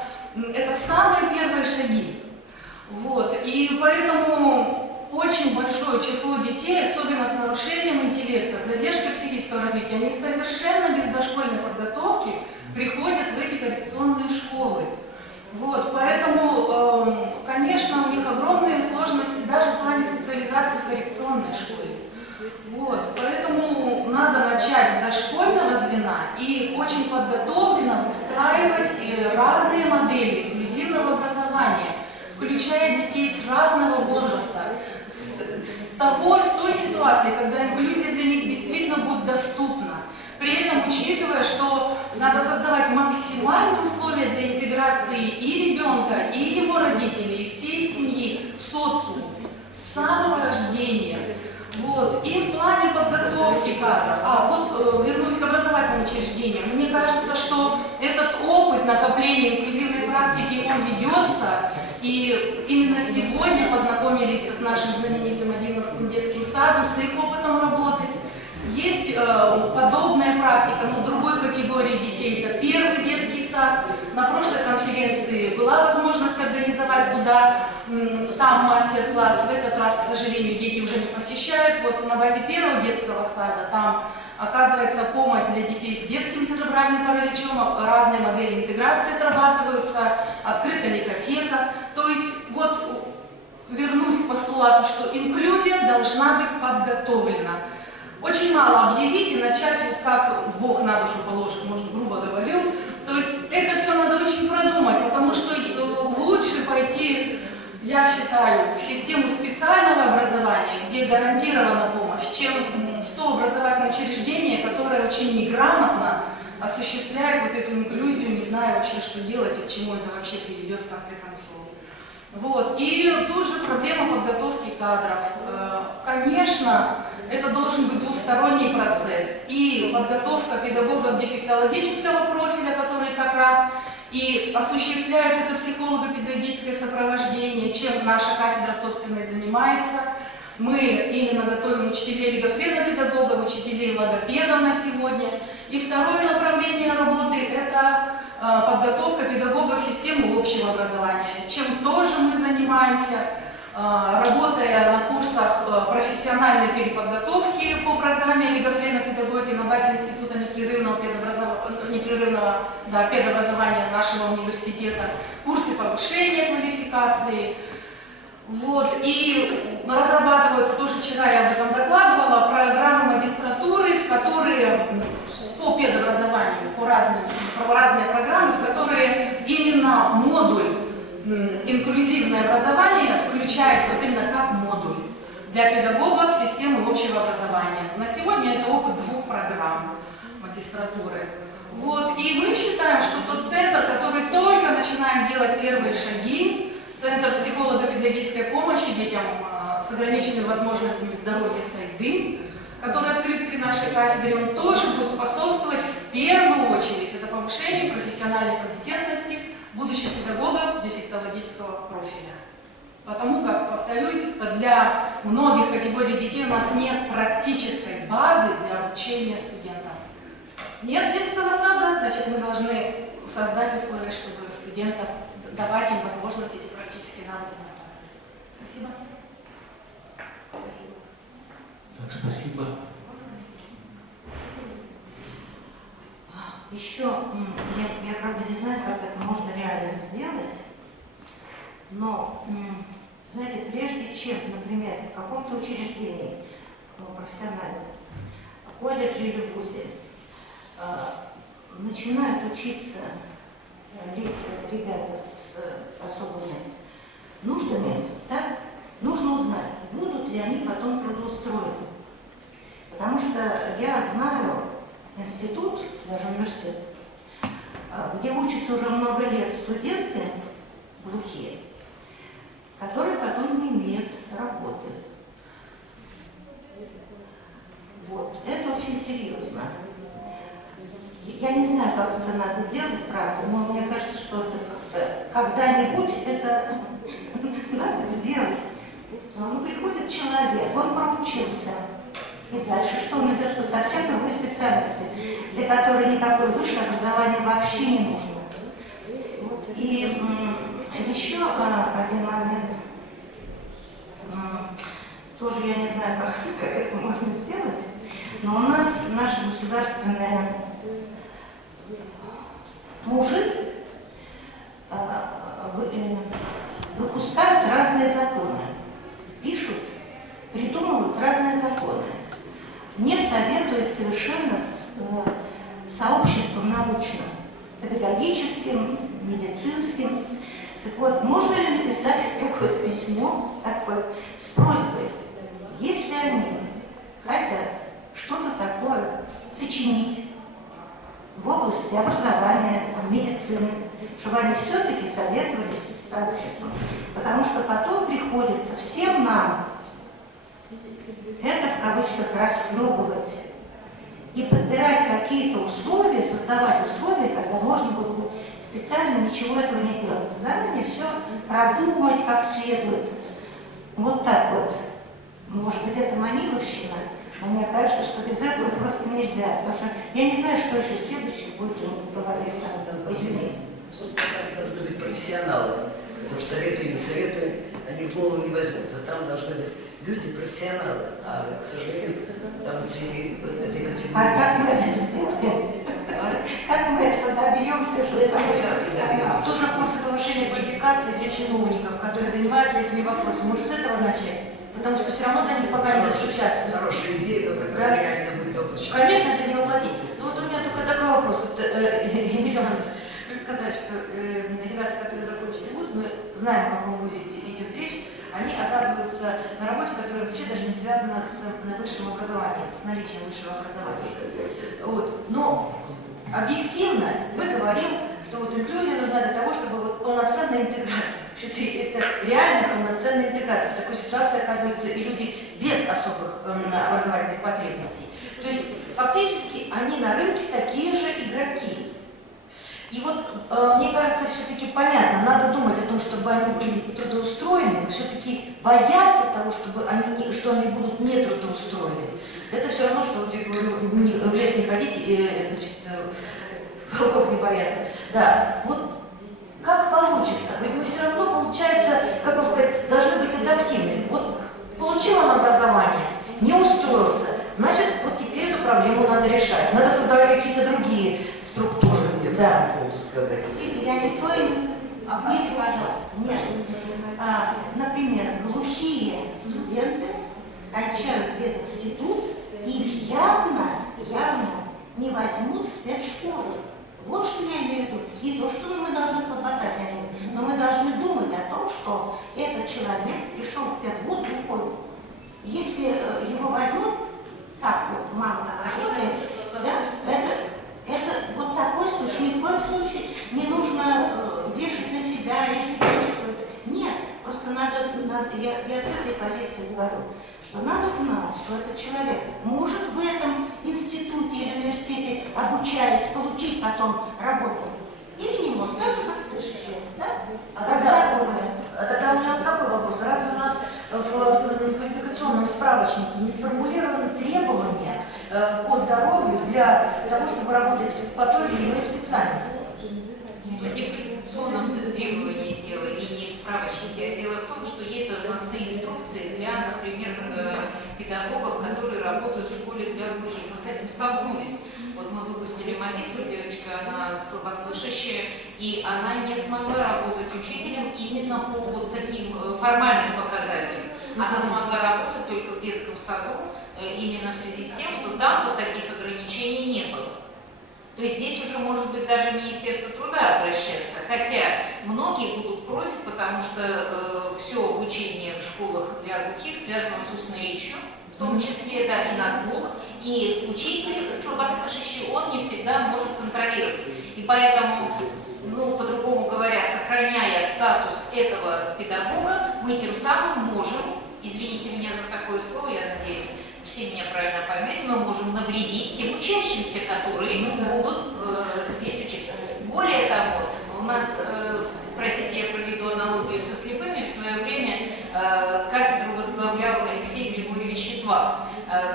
это самые первые шаги. Вот. И поэтому очень большое число детей, особенно с нарушением интеллекта, с задержкой психического развития, они совершенно без дошкольной подготовки приходят в эти коррекционные школы. Вот, поэтому, конечно, у них огромные сложности даже в плане социализации в коррекционной школе. Вот, поэтому надо начать с дошкольного звена и очень подготовленно выстраивать разные модели инклюзивного образования, включая детей с разного возраста, с той ситуации, когда инклюзия для них действительно будет доступна. При этом учитывая, что надо создавать максимальные условия для интеграции и ребенка, и его родителей, и всей семьи в социум с самого рождения. Вот. И в плане подготовки кадров, вернусь к образовательным учреждениям, мне кажется, что этот опыт накопления инклюзивной практики, он ведется, и именно сегодня познакомились с нашим знаменитым 11-м детским садом, с их опытом работы. Есть подобная практика, но с другой категорией детей, это первый детский сад. На прошлой конференции была возможность организовать туда, там мастер-класс. В этот раз, к сожалению, дети уже не посещают. Вот на базе первого детского сада там оказывается помощь для детей с детским церебральным параличом, разные модели интеграции отрабатываются, открыта ликотека. То есть вот вернусь к постулату, что инклюзия должна быть подготовлена. Очень мало объявить и начать, вот как Бог на душу положит, может, грубо говорю. То есть это все надо очень продумать, потому что лучше пойти, я считаю, в систему специального образования, где гарантирована помощь, чем в то образовательное учреждение, которое очень неграмотно осуществляет вот эту инклюзию, не зная вообще, что делать и к чему это вообще приведет в конце концов. Вот. И тут же проблема подготовки кадров. Конечно, это должен быть двусторонний процесс. И подготовка педагогов дефектологического профиля, которые как раз и осуществляют это психолого-педагогическое сопровождение, чем наша кафедра, собственно, и занимается. Мы именно готовим учителей логопедов-педагогов, учителей логопедов на сегодня. И второе направление работы – это подготовка педагогов системы общего образования, чем тоже мы занимаемся, работая на курсах профессиональной переподготовки по программе олигофренной педагогики на базе Института непрерывного педобразования нашего университета, курсы повышения квалификации. Вот. И разрабатываются, тоже вчера я об этом докладывала, программы магистратуры, в которые по педобразованию, разные программы, в которые именно модуль инклюзивное образование включается вот именно как модуль для педагогов системы общего образования. На сегодня это опыт 2 программ магистратуры. Вот. И мы считаем, что тот центр, который только начинает делать первые шаги, Центр психолого-педагогической помощи детям с ограниченными возможностями здоровья САИДы, который открыт при нашей кафедре, он тоже будет способствовать в первую очередь это повышению профессиональной компетентности будущих педагогов дефектологического профиля. Потому как, повторюсь, для многих категорий детей у нас нет практической базы для обучения студентам. Нет детского сада, значит, мы должны создать условия, чтобы студентов давать им возможность эти практические навыки нарабатывать. Спасибо. Спасибо. Так, спасибо. Еще, я правда не знаю, как это можно реально сделать, но, знаете, прежде чем, например, в каком-то учреждении профессиональном, колледже или вузе, начинают учиться ребята с особыми нуждами, так, нужно узнать, будут ли они потом трудоустроены. Потому что я знаю институт, даже университет, где учатся уже много лет студенты глухие, которые потом не имеют работы. Вот. Это очень серьезно. не знаю, как это надо делать, правда, но мне кажется, что это как-то когда-нибудь это надо сделать. Ну, приходит человек, он проучился. И дальше что? Он идет по совсем другой специальности, для которой никакое высшее образование вообще не нужно. И еще один момент. Тоже я не знаю, как это можно сделать, но у нас наши государственные мужи выпускают разные законы, пишут, придумывают разные законы, не советуясь совершенно с сообществом научным, педагогическим, медицинским. Так вот, можно ли написать какое-то письмо такое с просьбой, если они хотят что-то такое сочинить в области образования, медицины, чтобы они все-таки советовались с сообществом, потому что потом приходится всем нам это в кавычках расхлебывать и подбирать какие-то условия, создавать условия, когда можно было бы специально ничего этого не делать. Заранее все продумать как следует. Вот так вот. Может быть, это маниловщина, но мне кажется, что без этого просто нельзя. Потому что я не знаю, что еще следующее будет у них в голове. Извините. Должны быть профессионалы. Потому что советую и не советую, они в голову не возьмут. А там должны быть люди профессионалы. А, к сожалению, там среди этой категории... А как мы это сделаем? Как мы это добьемся, что это будет профессионал? Тоже курсы повышения квалификации для чиновников, которые занимаются этими вопросами. Может, с этого начать? Потому что все равно до них пока не достучаться. Хорошая идея, но как она реально будет воплощена. Конечно, это не воплотить. Но вот у меня только такой вопрос. Вот, Емельяна Ивановна, вы сказали, что ребята, которые закончили вуз, мы знаем, о каком вузе идет речь, они оказываются на работе, которая вообще даже не связана с высшим образованием, с наличием высшего образования. Вот. Но объективно мы говорим, что вот инклюзия нужна для того, чтобы вот полноценная интеграция. Вообще-то это реально полноценная интеграция. В такой ситуации оказываются и люди без особых образовательных потребностей. То есть фактически они на рынке такие же игроки. И вот мне кажется, все-таки понятно, надо думать о том, чтобы они были трудоустроены, но все-таки бояться того, что они будут не трудоустроены. Это все равно, что вот я говорю, в лес не ходить, волков не бояться. Да, вот как получится? Ведь мы все равно, получается, как вам сказать, должны быть адаптивны. Вот получил он образование, не устроился, значит, вот теперь эту проблему надо решать. Надо создавать какие-то другие структуры. Да. По поводу сказать. Я не то, нет, пожалуйста, нет. Например, глухие студенты кончают пединститут, и их явно не возьмут в спецшколы. Вот что я имею в виду. Не то, что мы должны хлопотать о нем, но мы должны думать о том, что этот человек пришел в педвуз глухой. Если его возьмут, так вот, мама там работает, да, это вот такой случай. Ни в коем случае не нужно вешать на себя лишнее количество. Нет, просто надо я с этой позиции говорю, что надо знать, что этот человек может в этом институте или университете, обучаясь, получить потом работу. Или не может, даже как слышащие, да? Как здоровые. Тогда у меня вот такой вопрос. Разве у нас в квалификационном справочнике не сформулированы требования по здоровью для того, чтобы работать по той или иной специальности? Не в квалификационном требовании дела и не в справочнике, а дело в том, что есть должностные инструкции для, например, педагогов, которые работают в школе для глухих. Мы с этим столкнулись. Вот мы выпустили магистру, девочка, она слабослышащая, и она не смогла работать учителем именно по вот таким формальным показателям. Она смогла работать только в детском саду, именно в связи с тем, что там вот таких ограничений не было. То есть здесь уже может быть даже Министерство труда обращаться, хотя многие будут против, потому что все обучение в школах для глухих связано с устной речью, в том числе, да, и на слух, и учитель слабослышащий, он не всегда может контролировать. И поэтому, ну, по-другому говоря, сохраняя статус этого педагога, мы тем самым можем, извините меня за такое слово, я надеюсь, все меня правильно поймете, мы можем навредить тем учащимся, которые будут нас, простите, я проведу аналогию со слепыми, в свое время кафедру возглавлял Алексей Григорьевич Литвак.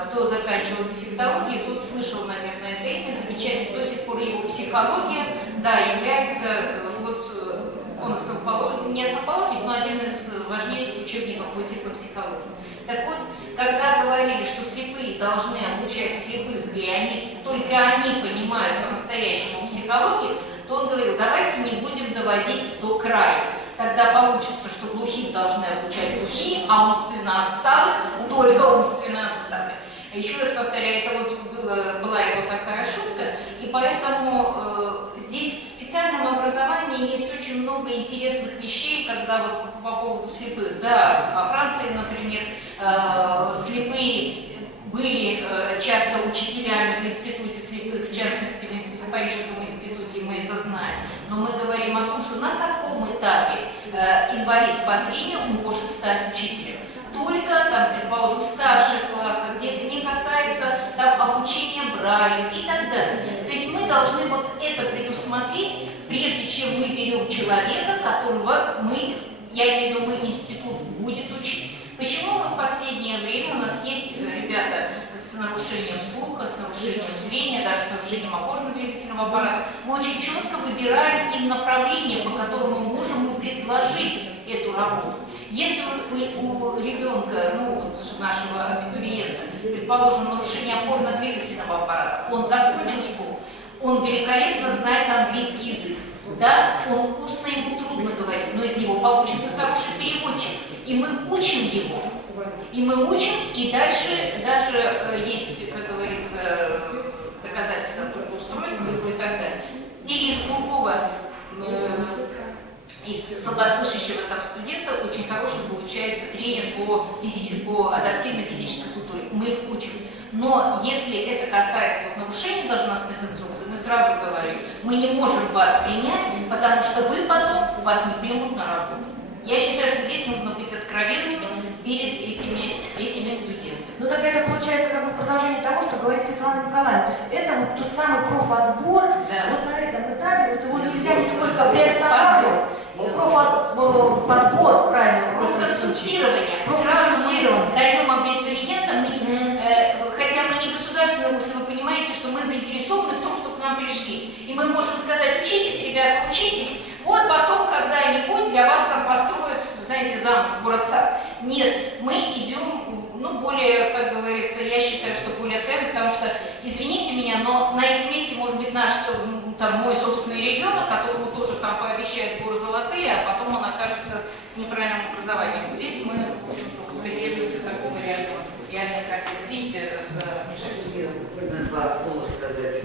Кто заканчивал дефектологию, тот слышал, наверное, это имя, замечательно. До сих пор его психология, да, является, он не основоположник, но один из важнейших учебников по тифлопсихологии. Так вот, когда говорили, что слепые должны обучать слепых, и только они понимают по-настоящему психологию, то он говорил, давайте не будем доводить до края. Тогда получится, что глухих должны обучать глухие, а умственно отсталых только умственно отсталых. Еще раз повторяю, это была его такая шутка, и поэтому здесь в специальном образовании есть очень много интересных вещей, когда по поводу слепых. Да, во Франции, например, слепые были часто учителями в институте слепых, в частности в Парижском институте, мы это знаем. Но мы говорим о том, что на каком этапе инвалид по зрению может стать учителем. Только, там, предположим, в старших классах, где это не касается обучения Брайлю и так далее. То есть мы должны это предусмотреть, прежде чем мы берем человека, которого я имею в виду, институт будет учить. Почему мы в последнее время, у нас есть ребята с нарушением слуха, с нарушением зрения, даже с нарушением опорно-двигательного аппарата, мы очень четко выбираем им направление, по которому мы можем им предложить эту работу. Если у ребенка, нашего абитуриента, предположим, нарушение опорно-двигательного аппарата, он закончил школу, он великолепно знает английский язык. Да, он устно ему трудно говорить, но из него получится хороший переводчик. И мы учим его. И мы учим, и дальше даже есть, как говорится, доказательства трудоустройства и так далее. Или из глухого, из слабослышащего студента очень хороший получается тренер по адаптивной физической культуре. Мы их учим. Но если это касается нарушений должностных инструкций, мы сразу говорим, мы не можем вас принять, потому что вас не примут на работу. Я считаю, что здесь нужно быть откровенными перед этими студентами. Ну тогда это получается продолжение того, что говорит Светлана Николаевна. То есть это тот самый профотбор, да. На этом этапе, его нельзя нисколько приостанавливать. Профотбор, правильно. Профконсультирование. Сразу мы даем абитуриентам, хотя мы не государственные вузы, вы понимаете, что мы заинтересованы в том, чтобы к нам пришли. И мы можем сказать, учитесь, ребята, учитесь, потом когда-нибудь для вас построят, знаете, замок, город-сад. Нет, мы идем, более, как говорится, я считаю, что более откровенно, потому что, извините меня, но на их месте может быть мой собственный ребенок, которому тоже пообещают горы золотые, а потом он окажется с неправильным образованием. Здесь мы, в общем-то, придерживаемся такого реальной картины. Извините за вмешательство. Буквально два слова сказать.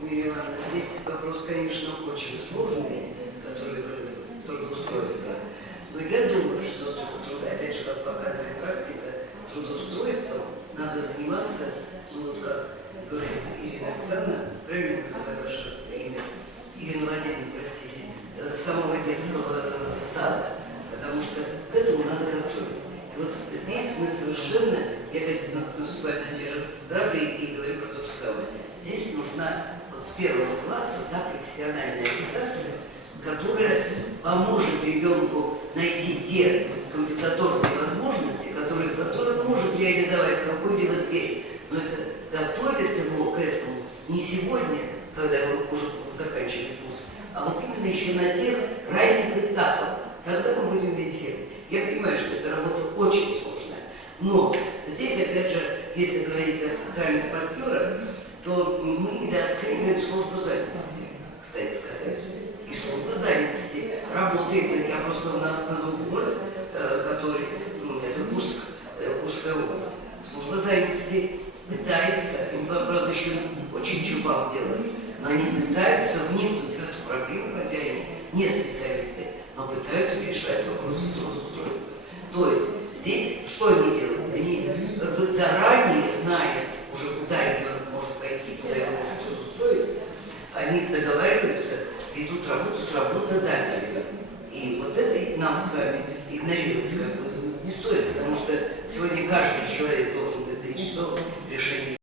Мирина, здесь вопрос, конечно, очень сложный, который трудоустройство. Но я думаю, что, опять же, как показывает практика, трудоустройством надо заниматься, как говорит Ирина Александровна, правильно называю ваше имя, Ирина Владимировна, простите, с самого детского сада, потому что к этому надо готовить. И здесь мы совершенно, я опять наступаю на те же грабли и говорю про то же самое, здесь нужна с первого класса профессиональная агитация, которая поможет ребенку найти те компенсаторные возможности, которые он может реализовать в какой-либо сфере. Но это готовит его к этому не сегодня, когда он уже заканчивает вуз, а именно еще на тех ранних этапах. Тогда мы будем видеть эффект. Я понимаю, что эта работа очень сложная, но здесь, опять же, если говорить о социальных партнерах, то мы недооцениваем службу занятости, кстати сказать. И служба занятости работает, я просто у нас назову город, который, это Курская область. Служба занятости пытается, они, правда, еще очень чубал делают, но они пытаются вникнуть в эту проблему, хотя они не специалисты, но пытаются решать вопросы трудоустройства. То есть здесь что они делают? Они заранее, зная уже, куда ребенок может пойти, куда его может трудоустроить, они договариваются, ведут работу с работодателями. И это нам с вами игнорировать не стоит, потому что сегодня каждый человек должен быть заинтересован в решении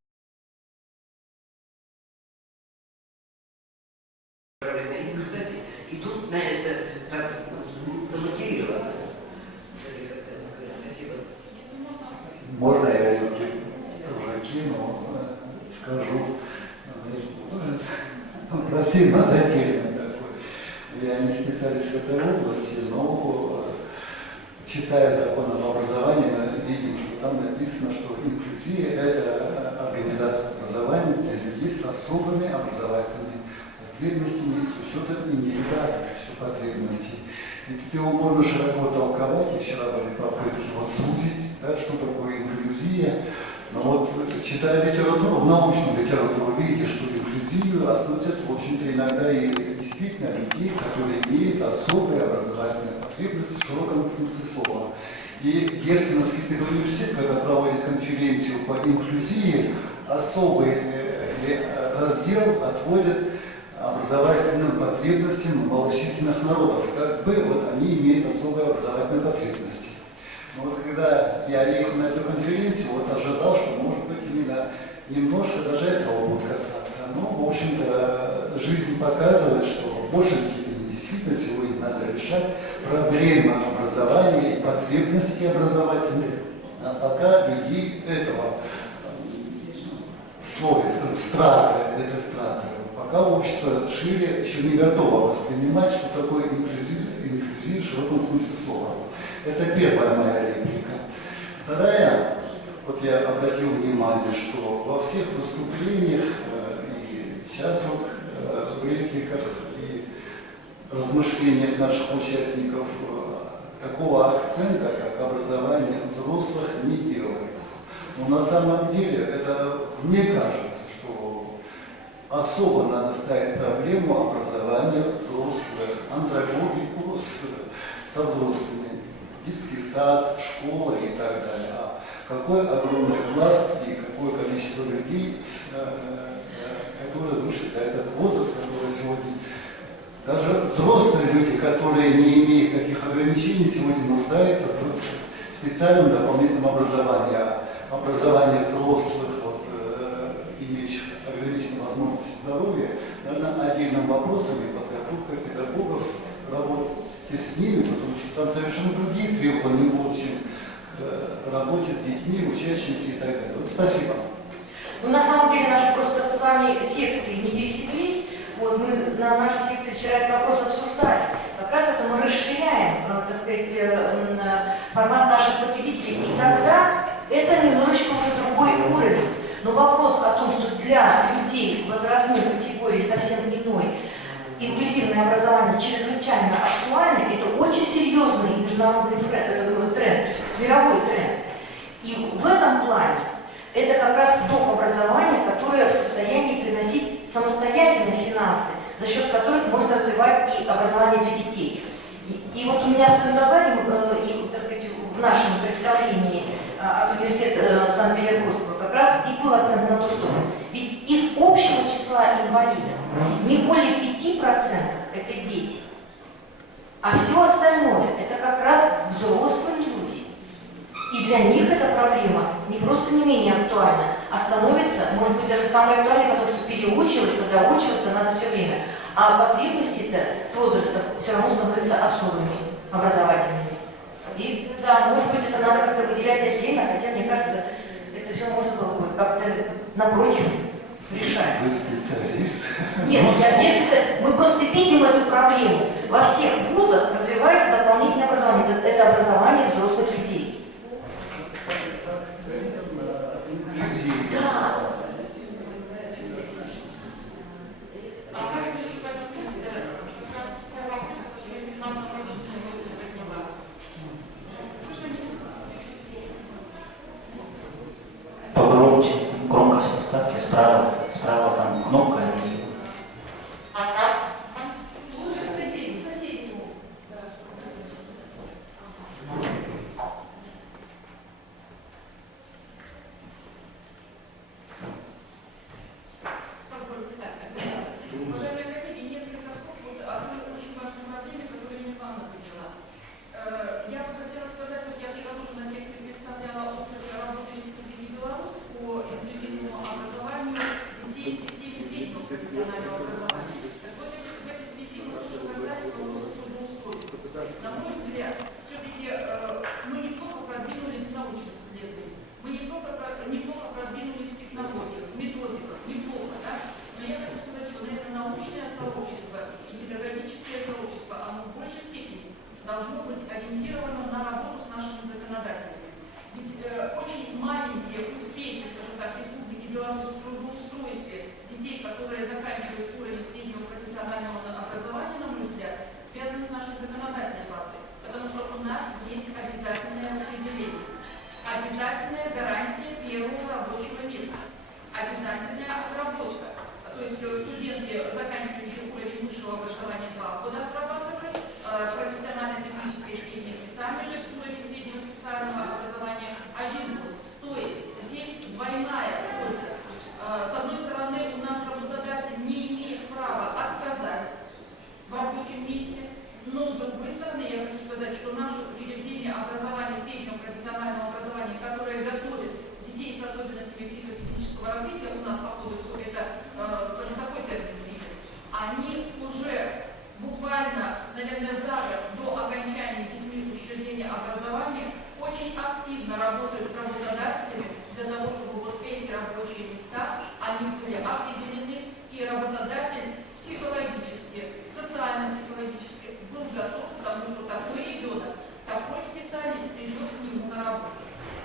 скажу, пассивно задельно такой. Я не специалист в этой области, но читая закон об образовании, мы видим, что там написано, что инклюзия – это организация образования для людей с особыми образовательными потребностями и с учетом индивидуальных потребностей. И тут его можно широко толковать, и вчера были попытки вот сузить, да, что такое инклюзия. Но вот читая литературу, научную литературу, видите, что инклюзию относят, в общем-то, иногда и действительно людей, которые имеют особые образовательные потребности в широком смысле слова. И Герценовский педуниверситет, когда проводит конференцию по инклюзии, особый раздел отводит образовательным потребностям малочисленных народов. Как бы вот они имеют особые образовательные потребности. Но вот когда я ехал на эту конференцию, вот ожидал, что может быть именно немножко даже этого будет касаться. Но, в общем-то, жизнь показывает, что в большей степени действительно сегодня надо решать проблемы образования и потребности образовательных. А пока людей этого слоя, страты, пока общество шире еще не готово воспринимать, что такое инклюзия в широком смысле слова. Это первая моя реплика. Вторая, вот я обратил внимание, что во всех выступлениях и сейчас вот в репликах и размышлениях наших участников такого акцента, как образование взрослых, не делается. Но на самом деле это, мне кажется, что особо надо ставить проблему образования взрослых, андрогогику со взрослыми. Детский сад, школа и так далее. А какой огромный пласт и какое количество людей, которые вышли за этот возраст, которые сегодня, даже взрослые люди, которые не имеют таких ограничений, сегодня нуждаются в специальном дополнительном образовании. А образование взрослых, вот, имеющих ограниченные возможности здоровья, наверное, отдельным вопросом и подготовка педагогов работать с ними, потому что там совершенно другие требования будут, чем к работе с детьми, учащимися и так далее. Вот спасибо. Ну, на самом деле, наши просто с вами секции не пересеклись. Вот мы на нашей секции вчера этот вопрос обсуждали. Как раз это мы расширяем, так сказать, формат наших потребителей. И тогда это немножечко уже другой уровень. Но вопрос о том, что для людей возрастной категории совсем иной, инклюзивное образование чрезвычайно актуально, это очень серьезный международный тренд, то есть мировой тренд. И в этом плане это как раз то образование, которое в состоянии приносить самостоятельные финансы, за счет которых можно развивать и образование для детей. И вот у меня в своем докладе, и, так сказать, в нашем представлении от университета Санкт-Петербургского как раз и был акцент на то, что ведь из общего числа инвалидов не более 5% это дети, а все остальное это как раз взрослые люди. И для них эта проблема не просто не менее актуальна, а становится, может быть, даже самой актуальной, потому что переучиваться, доучиваться надо все время. А потребности-то с возрастом все равно становятся особыми, образовательными. И да, может быть, это надо как-то выделять отдельно, хотя, мне кажется, это все можно было бы как-то напротив решать. Вы специалист? Нет, я не специалист. Мы просто видим эту проблему. Во всех вузах развивается дополнительное образование. Это образование взрослых людей. Да. Погромче, громкость поставьте, справа там кнопка. неплохо продвинулись в технологиях, в методиках. детей, которые заканчивают уровень среднего профессионального образования, на мой взгляд, связаны с нашей законодательной базой. Потому что у нас есть обязательное распределение, обязательная гарантия первого рабочего места, обязательная разработка. То есть студенты, заканчивающие уровень высшего образования, 2 года отрабатывают, профессионально-технической степени специальной, то есть уровень среднего специального образования 1 год. То есть здесь двойная польза. С одной стороны, у нас работодатель не имеет права отказать в рабочем месте, но с другой стороны, я хочу сказать, что наши учреждения образования, среднего профессионального образования, которые готовят детей с особенностями психофизического развития, у нас по кодексу это, скажем, такой термин, они уже буквально, наверное, за год до окончания детьми учреждения образования очень активно работают с работодателями для того, чтобы вот эти рабочие места, они были определены, и работодатель психологически, социально-психологически был готов к тому, что такой ребенок, такой специалист придет к нему на работу.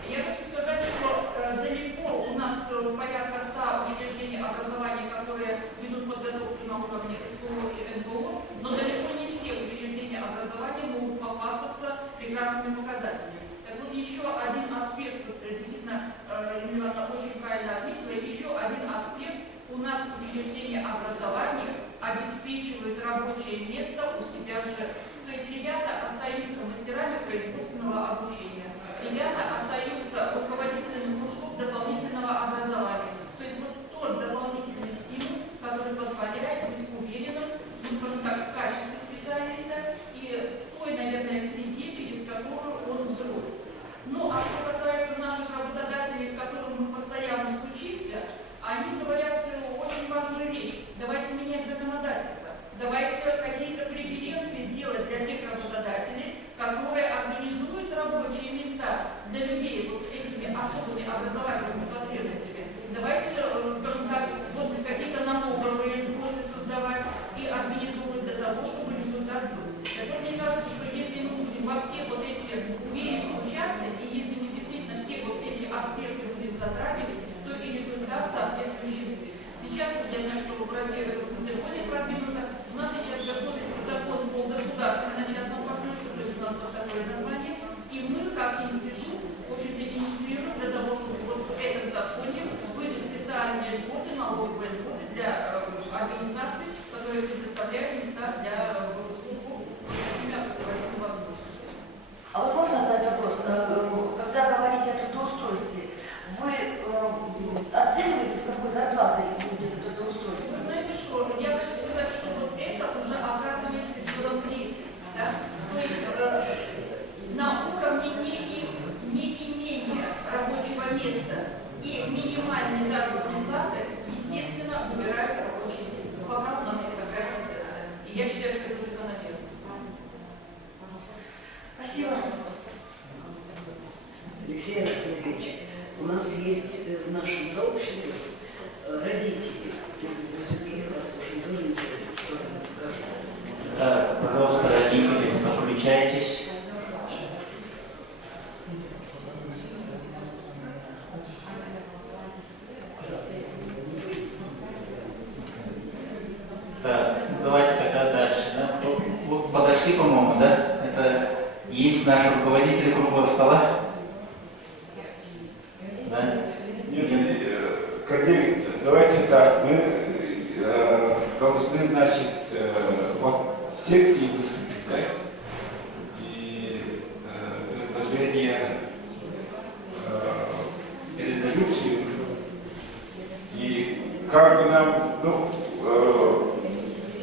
Я хочу сказать, что далеко у нас порядка 100 учреждений образования, которые ведут подготовку на уровне СПО и НПО, но далеко не все учреждения образования могут похвастаться прекрасными показателями. Так вот, еще один аспект, вот, действительно, Юлия Ивановна очень правильно отметила, еще один аспект, у нас учреждение образования обеспечивает рабочее место у себя же. То есть ребята остаются мастерами производственного обучения, ребята остаются руководителями кружков дополнительного образования. То есть вот тот дополнительный стимул, который позволяет быть уверенным, ну, скажем так, в качестве специалиста и той, наверное, среде, через которую он взрос. Ну, а что касается наших работодателей, к которым мы постоянно стучимся, они говорят очень важную вещь. Давайте менять законодательство. Давайте какие-то преференции делать для тех работодателей, которые организуют рабочие места для людей вот с этими особыми образовательными потребностями. Давайте, скажем так, вот какие-то налоговые льготы создавать и организовывать для того, чтобы результат был. Так вот, мне кажется, что если мы будем во все вот эти умереть стучаться, и если мы действительно все вот эти аспекты будем затрагивать, то и результат соответствующий будет. Сейчас, вот я знаю, что в России в этом смысле более продвинуто, у нас сейчас готовится закон по государственно-частному партнерству, то есть у нас вот такое название, и мы, как институт, в общем-то, инициируем для того, чтобы вот в этом законе были специальные льготы, налоговые льготы для организаций, которые предоставляют места для выпускников с такими образовательными возможностями. А вот можно задать вопрос? Когда говорите о трудоустройстве, вы оцениваете, с какой зарплатой будет это трудоустройство? Вы знаете что, я хочу сказать, что вот это уже оказывается делом третьим. Да? То есть на уровне не имения рабочего места и минимальной заработной платы, естественно, выбирают рабочее место. Пока у нас вот такая тенденция. И я считаю, что это закономерно. Спасибо. Алексей Анатольевич, у нас есть в нашем сообществе родители. Все-таки вас очень тоже интересно, что они скажут. Да, пожалуйста, родители, подключайтесь. Так, давайте тогда дальше. Да? Вот подошли, по-моему, да? Это есть наши руководители круглого стола? Да? Нет, коллеги, давайте так, мы должны, значит, вот секции выступить, да? И предложение передают всем. И как бы нам, ну,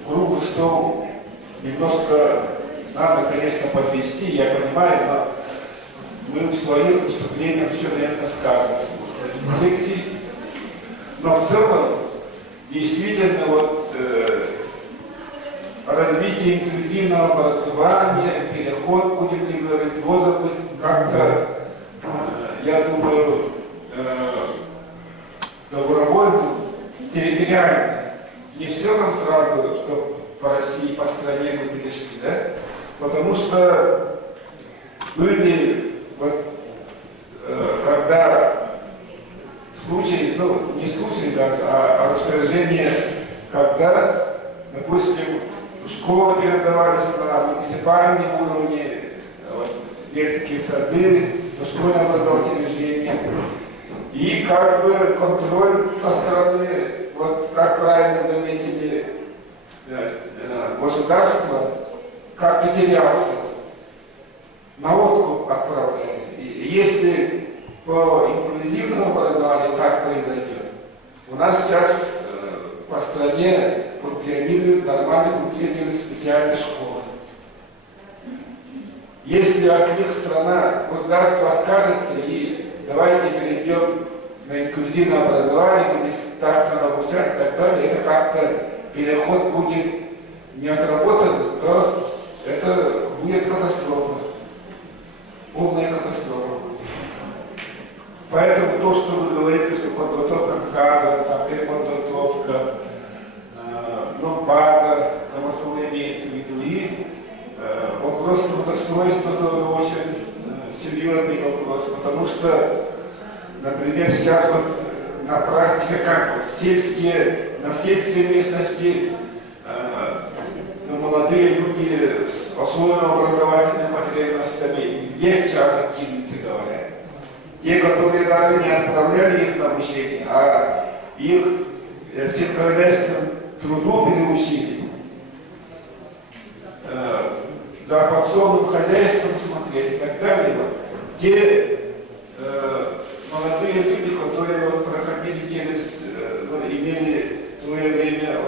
круглый стол немножко надо, конечно, подвести, я понимаю, но мы в своих выступлениях все, наверное, скажем. Секции. Но в целом, действительно, вот развитие инклюзивного образования, переход, будем ли говорить, возраст, как-то, я думаю, добровольно, территориально. Не все нам сразу, что по России, по стране мы перешли, да? Потому что были, вот, когда случай, ну, не случай, даже, а распоряжение, когда, допустим, школы передавались на муниципальном уровне, вот, детские сады, дошкольное образовательное учреждение. И как бы контроль со стороны, вот как правильно заметили, государства, как потерялся, на откуп отправляли. И если по инклюзивному образованию так произойдет, у нас сейчас по стране нормально функционируют специальные школы. Если от них страна, государство откажется и давайте перейдем на инклюзивное образование, на местах надо обучать и так далее, это как-то переход будет не отработан, то это будет катастрофа, полная катастрофа. Поэтому то, что вы говорите, что подготовка кадров, там, переподготовка, база, само собой имеется в виду, и вопрос трудоустройства тоже очень серьезный вопрос, потому что, например, сейчас вот на практике как вот на сельской местности молодые люди с особыми образовательными потребностями легче адаптируются, говорят. Те, которые даже не отправляли их на обучение, а их сельскохозяйственному труду переучили, за подсобным хозяйством смотрели и так далее. Вот. Те молодые люди, которые вот проходили через, имели в свое время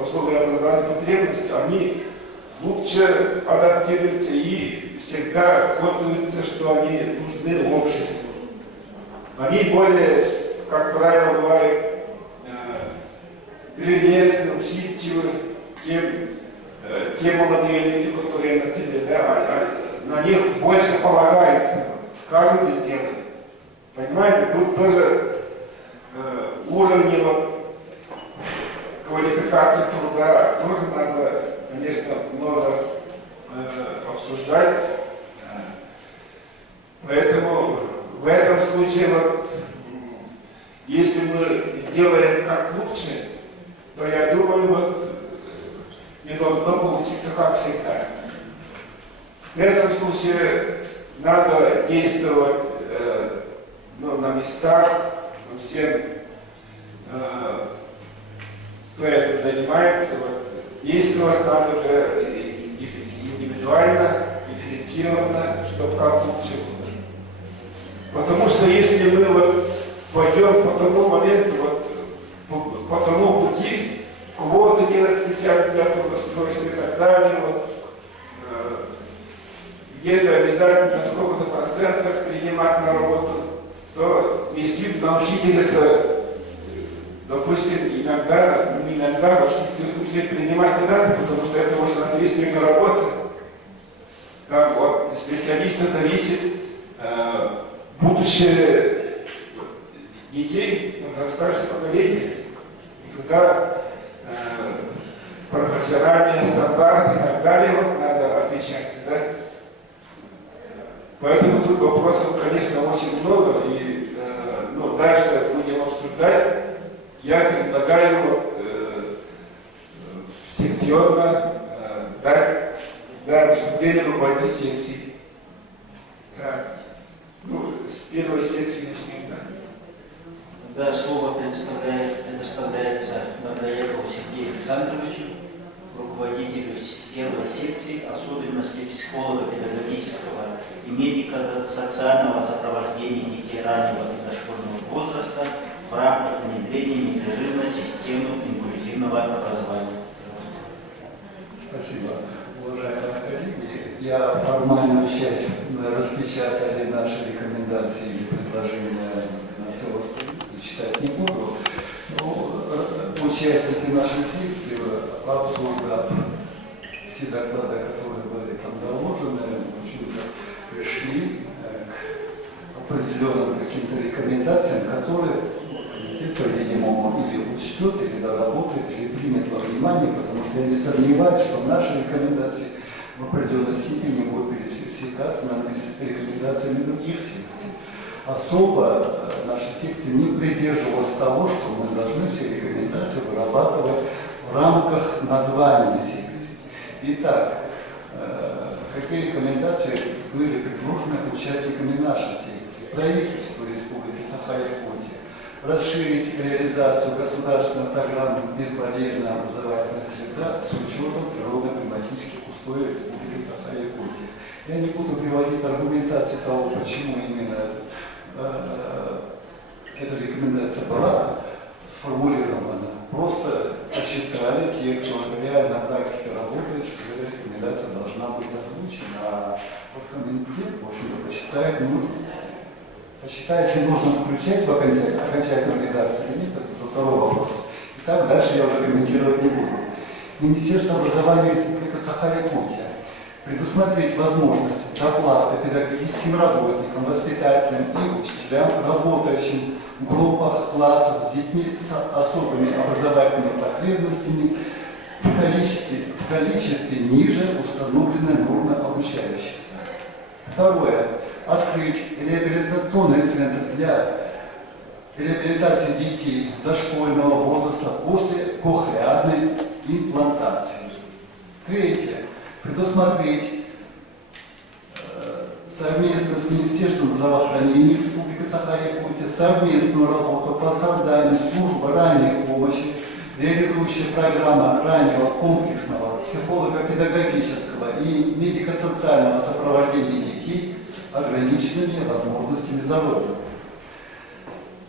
особые образовательные потребности, они лучше адаптируются и всегда чувствуется, что они нужны обществу. Они более, как правило, бывают рельефны, усидчивы, те молодые люди, которые на тебе, да, на них больше полагается, скажут и сделают. Понимаете, тут тоже уровни вот, квалификации труда тоже надо, конечно, много обсуждать. Поэтому в этом случае, вот, если мы сделаем как лучше, то я думаю, вот, не должно получиться как всегда. В этом случае надо действовать на местах, всем, кто этим занимается, вот, действовать надо уже индивидуально, дифференцированно, чтобы как лучше было. Потому что если мы вот пойдем по тому моменту, вот, по тому пути, квоты делать специально для трудоустройства и так далее, вот, где-то обязательно сколько-то процентов принимать на работу, то действительно учитель это, допустим, иногда, не иногда, в большинстве случаев принимать не надо, потому что это очень ответственная работа. Там от специалиста зависит будущее детей, подрастающее поколение. И туда профессиональные стандарты и так далее вот, надо отвечать. Да? Поэтому тут вопросов, конечно, очень много, и дальше будем обсуждать. Я предлагаю вот, секционно дать выступление руководителя секции. Так, с первой секции начнем. Да, слово предоставляется Бондаренкову Сергею Александровичу, руководителю первой секции особенностей психолого-педагогического и медико-социального сопровождения детей раннего и дошкольного возраста в рамках внедрения непрерывной системы инклюзивного образования. Спасибо. Уважаемые коллеги, я формальную часть распечатали наши рекомендации или предложения на целых читать не буду. Но участники нашей секции, обсуждав все доклады, которые были там доложены, в общем-то, пришли к определенным каким-то рекомендациям, которые комитет, по-видимому, или учтет, или доработает, или примет во внимание, потому что я не сомневаюсь, что наши рекомендации в определенной степени будут пересекаться с рекомендациями других секций. особо наша секция не придерживалась того, что мы должны все рекомендации вырабатывать в рамках названий секций. Итак, какие рекомендации были предложены участниками нашей секции? Правительству Республики Саха-Якутия расширить реализацию государственной программы «Безбарьерная образовательная среда» с учетом природно-климатических условий Республики Саха-Якутия. Я не буду приводить аргументацию того, почему именно эта рекомендация была сформулирована. Просто посчитали те, кто реально в практике работает, что эта рекомендация должна быть озвучена. А вот комитет, в общем-то, посчитает, ли нужно включать в окончательную редакцию или нет, это уже второй вопрос. Итак, дальше я уже комментировать не буду. Министерство образования Республики Саха-Якутия предусмотреть возможность доплаты педагогическим работникам, воспитателям и учителям, работающим в группах, классах с детьми с особыми образовательными потребностями в количестве ниже установленной нормы обучающихся. Второе. Открыть реабилитационный центр для реабилитации детей дошкольного возраста после кохлеарной имплантации. Третье. Предусмотреть совместно с Министерством здравоохранения Республики Саха-Якутия совместную работу по созданию службы ранней помощи, реализующая программа раннего комплексного психолого-педагогического и медико-социального сопровождения детей с ограниченными возможностями здоровья.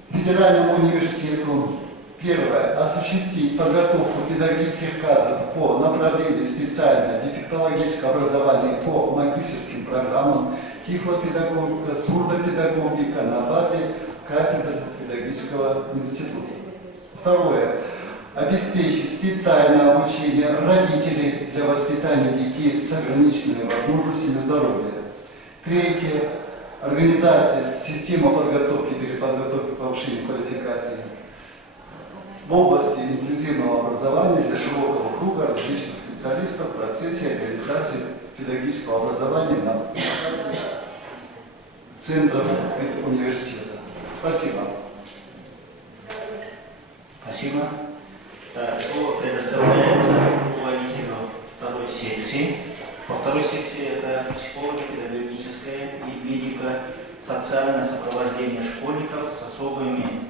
Федеральному университету первое. Осуществить подготовку педагогических кадров по направлению специальное дефектологическое образование по магистерским программам тифлопедагогика, сурдопедагогика на базе кафедры педагогического института. Второе. Обеспечить специальное обучение родителей для воспитания детей с ограниченными возможностями здоровья. Третье. Организация системы подготовки и переподготовки повышения квалификации в области инклюзивного образования для широкого круга различных специалистов в процессе реализации педагогического образования на центрах университета. Спасибо. Спасибо. Так, слово предоставляется руководителю второй секции. По второй секции это психолого-педагогическое и медико-социальное сопровождение школьников с особыми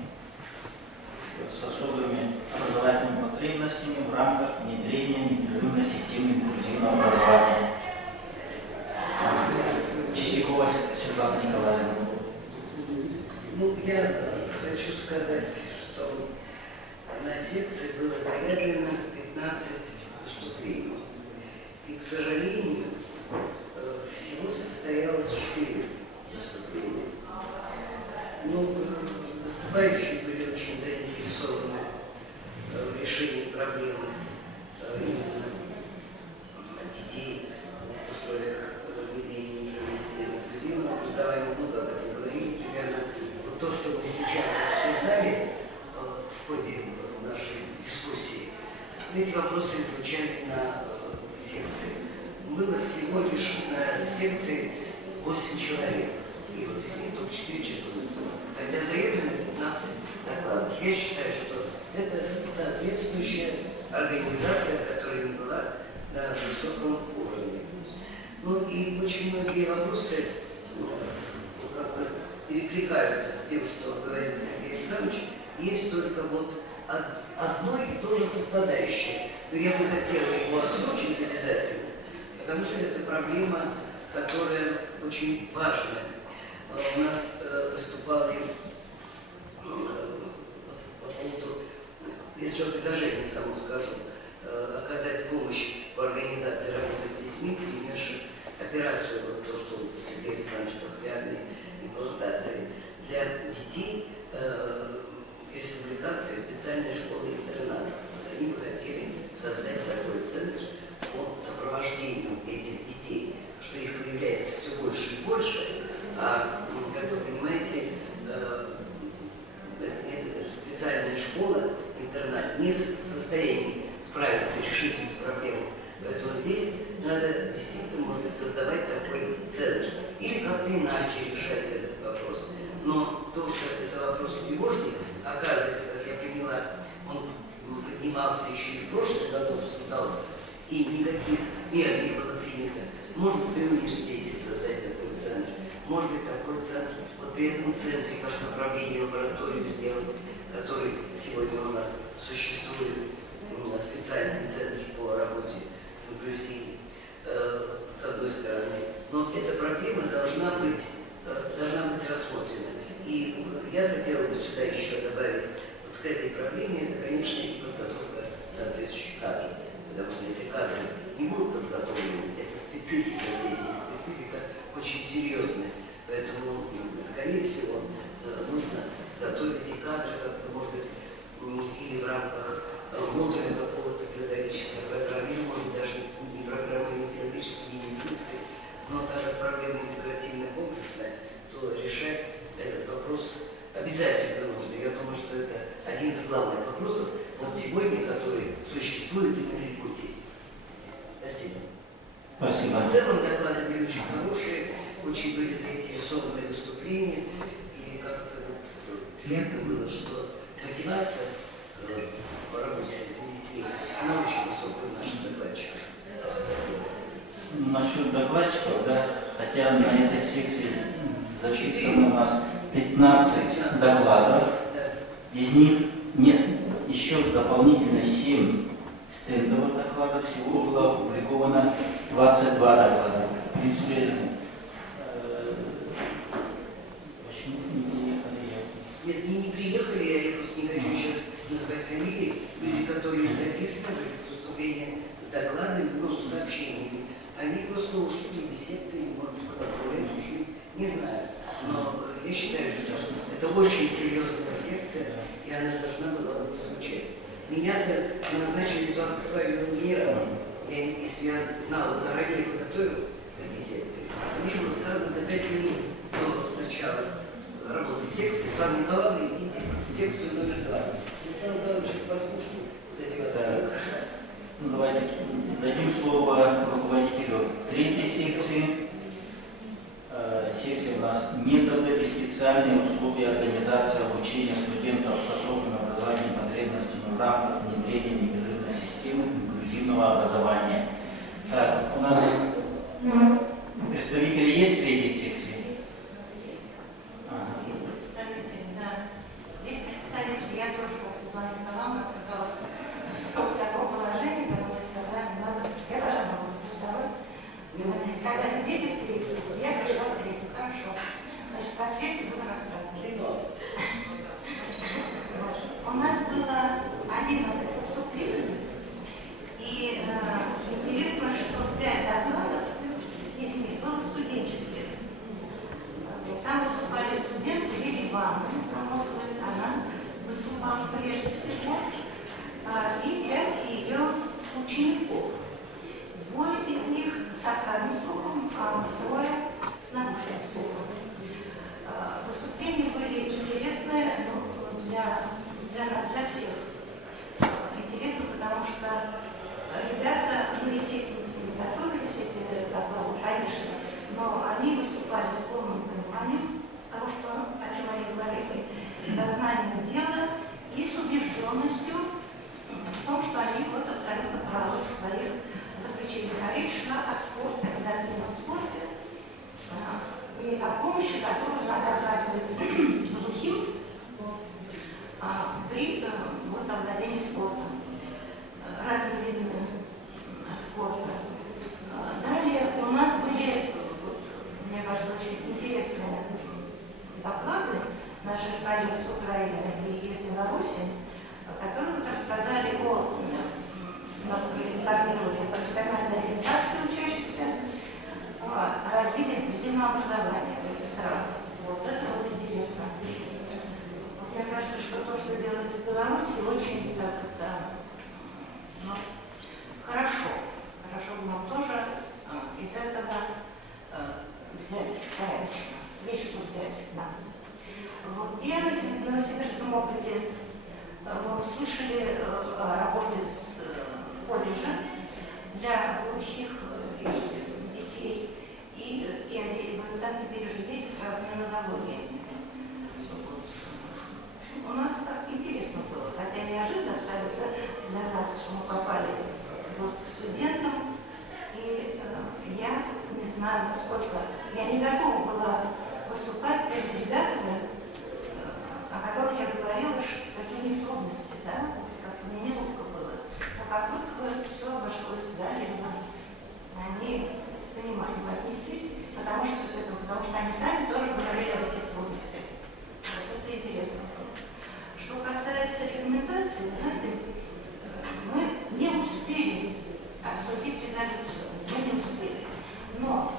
образовательными потребностями в рамках внедрения непрерывной системы инклюзивного образования. Чистякова Светлана Николаевна. Ну, я хочу сказать, что на секции было заявлено 15 выступлений. И, к сожалению, всего состоялось 4 выступления. Но выступающие были очень заинтересованы в решении проблемы именно детей в условиях внедрения системы инклюзивного образования. Много об этом говорили. Примерно вот то, что мы сейчас обсуждали в ходе нашей дискуссии, эти вопросы звучали на секции. Было всего лишь на секции 8 человек. И вот из них только 4 человека выступили. Хотя заявлено 15 докладов. Я считаю, что это соответствующая организация, которая не была на высоком уровне. Ну и очень многие вопросы как бы перекликаются с тем, что говорит Сергей Александрович. Есть только вот одно и то же совпадающее. Но я бы хотела его озвучить обязательно, потому что это проблема, которая очень важная. У нас выступали по поводу, если что, предложение, само скажу, оказать помощь по организации работы с детьми, перенесших операцию, вот то, что Сергей Александрович кохлеарной имплантации, для детей республиканской специальной школы-интерната. Они бы хотели создать такой центр по сопровождению этих детей, что их появляется все больше и больше, а, как вы понимаете, специальная школа-интернат не в состоянии справиться, решить эту проблему Поэтому здесь надо действительно, может быть, создавать такой центр. Или как-то иначе решать этот вопрос. Но то, что это вопрос тревожный, оказывается, как я поняла, он поднимался еще и в прошлом году, обсуждался, и никаких мер не было принято. Может быть, при университете создать такой центр, может быть, такой центр, вот при этом центре, как направление лабораторию сделать, который сегодня у нас существует, специальный центр по работе с инклюзией, с одной стороны. Но эта проблема должна быть рассмотрена. И я хотела бы сюда еще добавить, вот к этой проблеме, это, конечно, и подготовка соответствующих кадров. Потому что если кадры не будут подготовлены, это специфика здесь, и специфика очень серьезная. Поэтому, скорее всего, нужно готовить и кадры как-то, может быть, или в рамках модуля какого-то педагогической программы, или, может быть, даже не программы, не педагогической, не медицинской, но так как проблема интегративная, комплексная, то решать этот вопрос обязательно нужно. Я думаю, что это один из главных вопросов вот сегодня, который существует и на Якутии. Спасибо. Спасибо. В целом доклады были очень хорошие, очень были заинтересованные выступления, и как-то вот приятно было, что мотивация по работе с детьми, она очень высокая у наших докладчиков. Спасибо. Насчет докладчиков, да, хотя на этой секции записано у нас 15 докладов, из них нет еще дополнительно 7 стендовых докладов, всего было опубликовано 22 доклада. В принципе, почему не приехали? Нет, они не приехали, я просто не хочу сейчас называть фамилии, люди, которые записывали с выступления с докладами, ну, с сообщениями, они просто ушли в другие секции, может быть, куда гулять, ушли, не знаю. Но я считаю, что это очень серьезная секция, и она должна была звучать. Меня-то назначили только своим генералом. Если я знала заранее, подготовилась к этой секции, мне было сказано за 5 минут до начала работы секции: Светлана Николаевна, идите в секцию номер 2. Светлана Николаевна, послушайте, вот эти вот. Ну, давайте дадим слово руководителю третьей секции. Секция у нас методы и специальные условия организации обучения студентов с особым образовательными потребностями в рамках внедрения непрерывной системы инклюзивного образования. Так, у нас представители есть третьей секции? Представители, да. Здесь представители, я тоже, как Светлана Николаевна, оказалась в таком положении, когда мне сказали, надо, я даже могу второй. Мне сказали, идите в третью. Я пришла в третью. Хорошо. Значит, про третью буду рассказывать. У нас было 11 выступлений. И интересно, что 5 докладов из них было студенческих. Там выступали студенты Лилии Ивановны, она выступала прежде всего, и 5 ее учеников. 2 из них с сакральным слухом, а 2 с нарушенным слухом. Выступления были интересные, для нас, для всех. Интересно, потому что ребята, естественно, с ними готовились, эти доклады, конечно, но они выступали с полным пониманием того, о чем они говорили, сознанием дела и с убежденностью в том, что они вот абсолютно правы в своих заключениях. Речь шла о спорте, о медицинском спорте и о помощи, которую надо оказывать глухим при овладении спортом, разными видами спорта. Далее у нас были, мне кажется, очень интересные доклады наших коллег с Украины и из Беларуси, которые рассказали нас информировали о профессиональной ориентации учащихся, о развитии инклюзивного образования в этих странах. Вот это было интересно. Мне кажется, что то, что делается в Беларуси, очень хорошо. Хорошо бы нам тоже из этого взять порядочно. Есть что взять нам. Вот. И на новосибирском опыте мы услышали о работе с колледжем для нас, что мы попали вот к студентам, и я не знаю, насколько... Я не готова была выступать перед ребятами, о которых я говорила, что какие у них трудности, да, как-то мне неловко было. Но как будто бы все обошлось далее, они с пониманием отнеслись, потому что они сами тоже говорили о этих трудностях. Вот это интересно было. Что касается рекомендаций, знаете, мы не успели обсудить резолюцию, мы не успели. Но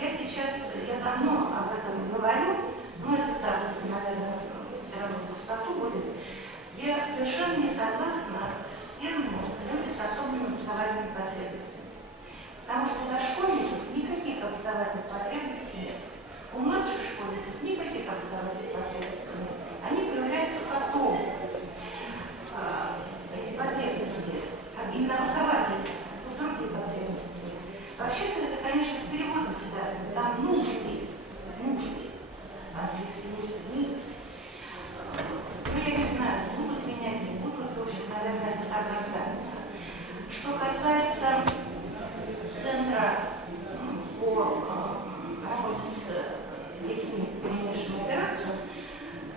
я давно об этом говорю, но это так, наверное, все равно в пустоту будет. Я совершенно не согласна с термином «люди с особыми образовательными потребностями». Потому что у дошкольников никаких образовательных потребностей нет. У младших школьников никаких образовательных потребностей нет. Они проявляются потом, эти потребности, именно образовательные, другие потребности. Вообще-то это, конечно, с переводом связано. Там нужды, английский нужды, needs. Ну, я не знаю, будут менять, не будут, в общем, наверное, это так и останется. Что касается центра по работе с детьми, перенесшими операцию,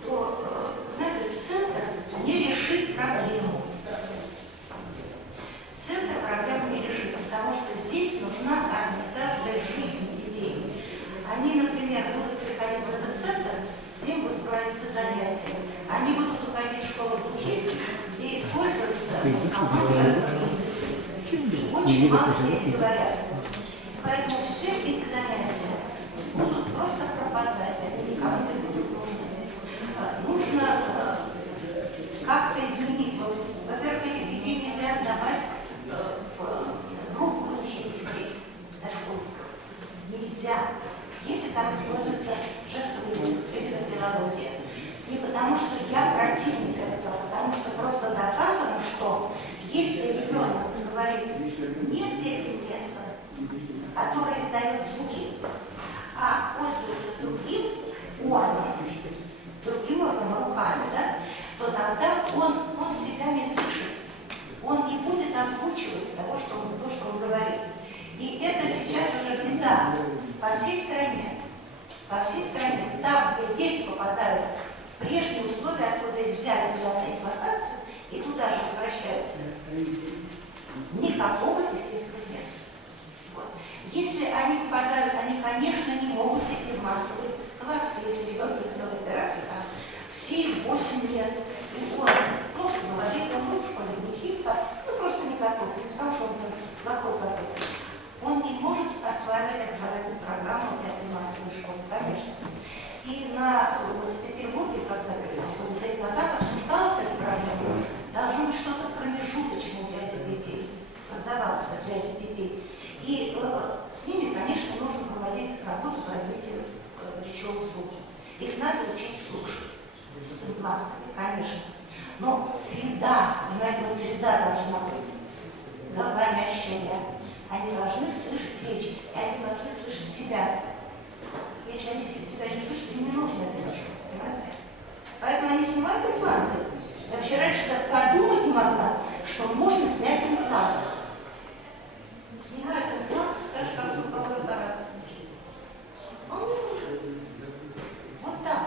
то этот центр не решит проблему. Центр проблему не решит, потому что здесь нужна организация жизни детей. Они, например, будут приходить в этот центр, с ним будут проводиться занятия. Они будут уходить в школу детей, где используются в основном разные языки. Очень мало дети говорят. Поэтому все эти занятия будут просто пропадать, они никому не будут нужны. Нужно как-то изменить. Во-первых, этих детей нельзя отдавать в группу глухих детей, дошкольников. Нельзя. Если там используется жестовый язык, филология. Не потому что я противник этого, потому что просто доказано, что если ребенок говорит не перед местом, который издает звуки, а пользуется другим органом руками, да, то тогда он себя не слышит. Он не будет озвучивать того, что он говорит. И это сейчас уже беда по всей стране. По всей стране. Там, где дети попадают в прежние условия, откуда их взяли для эксплуатации, и туда же возвращаются. Никакого эффекта нет. Вот. Если они попадают, они, конечно, не могут идти в массовый класс, если ребенок сделал операцию, там, все 8 лет, и он плохо говорит, он был в школе глухих, просто не готов, не потому что он плохой готов. Он не может осваивать образовательную программу этой массовой школы, конечно. И в Петербурге, когда лет назад обсуждалась эта проблема, должно быть что-то промежуточное для этих детей, создаваться для этих детей. И с ними, конечно, нужно проводить работу по развитию речевого слуха. Их надо учить слушать с имплантами, конечно. Но среда, понимаете, вот среда должна быть говорящая. Они должны слышать речь, и они должны слышать себя. Если они себя не слышат, им не нужно это ничего, понимаете? Поэтому они снимают импланты. Я вообще раньше так подумать не могла, что можно снять имплант. Снимают имплант, так же, как звуковой аппарат. Он не нужен. Вот так.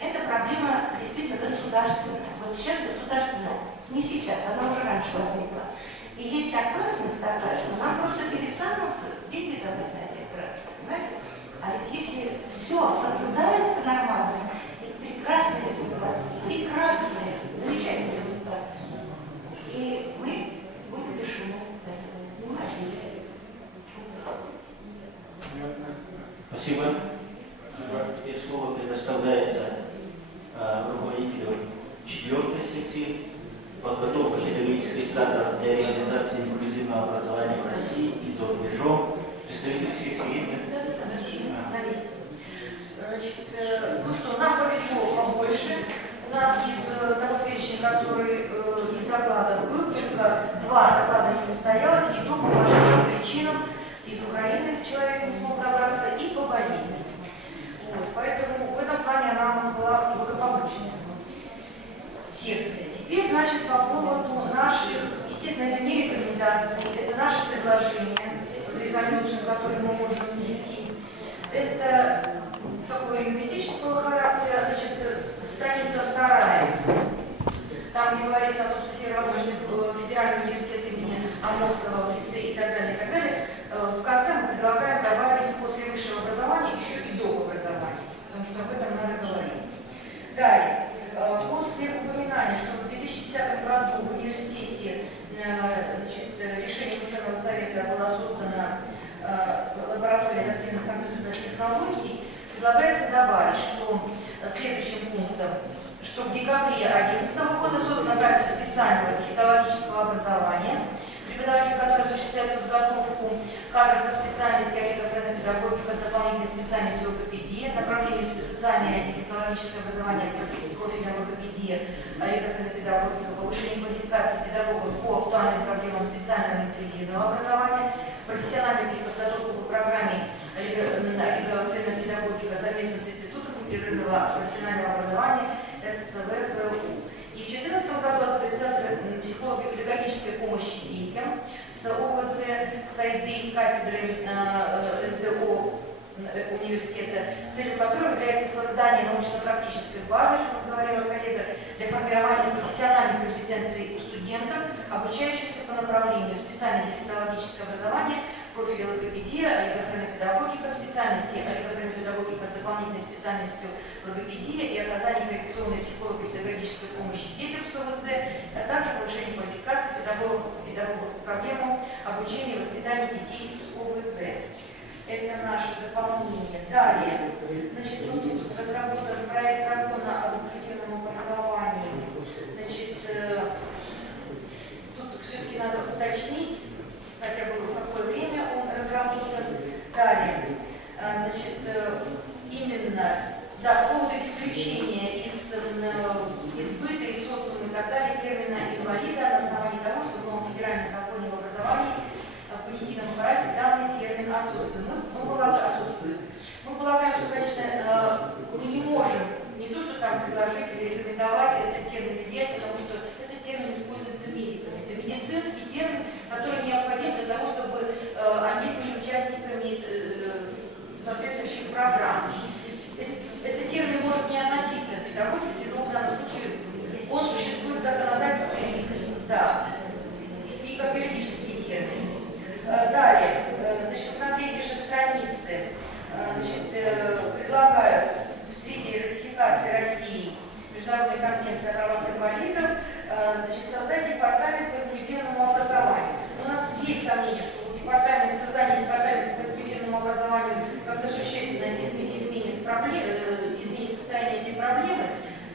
Эта проблема действительно государственная. Вот сейчас государственная, не сейчас, она уже раньше возникла. И есть опасность такая, что нам просто перестанут деньги давать на эти операции, понимаете? А ведь если все соблюдается нормально, это прекрасный результат, прекрасный, замечательный результат. И мы будем лишены этого, понимаете? Спасибо. Теперь слово предоставляется руководителю 4-й секции подготовка педагогических кадров для реализации инклюзивного образования в России и за рубежом. Представитель секции. Ну что, нам повезло побольше. У нас из того перечня, который из докладов был, только 2 доклада не состоялось, и то по уважительным причинам. Из Украины человек не смог добраться, и по болезни. Вот, поэтому в этом плане она у нас была благополучная секция. Теперь, значит, по поводу наших рекомендации, это наше предложение, резолюцию, которую мы можем внести. Это такого лингвистического характера, значит, страница 2. Там, где говорится о том, что Северо-Восточный федеральный университет имени Амосова в лице и так далее, в конце мы предлагаем добавить после высшего образования еще и доп. Образование, потому что об этом надо говорить. Далее, после упоминания, что в 2010 году в университете решением ученого совета была создана лаборатория адаптивных компьютерных технологий, предлагается добавить, что следующим пунктом, что в декабре 2011 года создана кафедра специального технологического образования, преподаватель, который осуществляет подготовку кадров по специальности олигофренопедагогика с дополнительной специальностью логопедия, направлению социальное и технологическое образование, профильная логопедия, олигофренопедагогика, повышение квалификации педагогов по актуальным проблемам специального инклюзивного образования, профессиональная переподготовка по программе олигофренопедагогика совместно с Институтом непрерывного профессионального образования СВПУ. И в 2014 году от Центра психолого-педагогической помощи детям с ОВЗ, САИДы, кафедры СДО университета, целью которого является создание научно-практической базы, что говорила коллега, для формирования профессиональных компетенций у студентов, обучающихся по направлению специальное технологическое образование, профиль логопедия, олигофренопедагогика, специальности олигофренопедагогика с дополнительной специальностью логопедия и оказание коррекционной психолого-педагогической помощи детям с ОВЗ, а также повышение квалификации педагогов по проблемам обучения и воспитания детей с ОВЗ. Это наше дополнение. Далее, значит, вот тут разработан проект закона об инклюзивном образовании. Значит, тут все-таки надо уточнить, хотя бы в какое время он разработан. Далее, значит, именно, да, по поводу исключения из быта, из социума и так далее термина инвалида на основании того, что в новом федеральном законе об образовании в понятийном аппарате данный термин отсутствует. Мы полагаем, что, конечно, мы не можем не то, что там предложить или рекомендовать этот термин изъять, потому что этот термин используется медиками. Это медицинский термин, который необходим для того, чтобы они были участниками соответствующих программ. Этот термин может не относиться к педагогике, но в данном случае он существует в законодательстве, да, и как юридический термин. Далее, значит, на 3-й же странице, значит, предлагают в свете ратификации России Международной конвенции о правах инвалидов, значит, создать департамент по инклюзивному образованию. Но у нас есть сомнение, что создание департамента по инклюзивному образованию как-то существенно изменит состояние этой проблемы.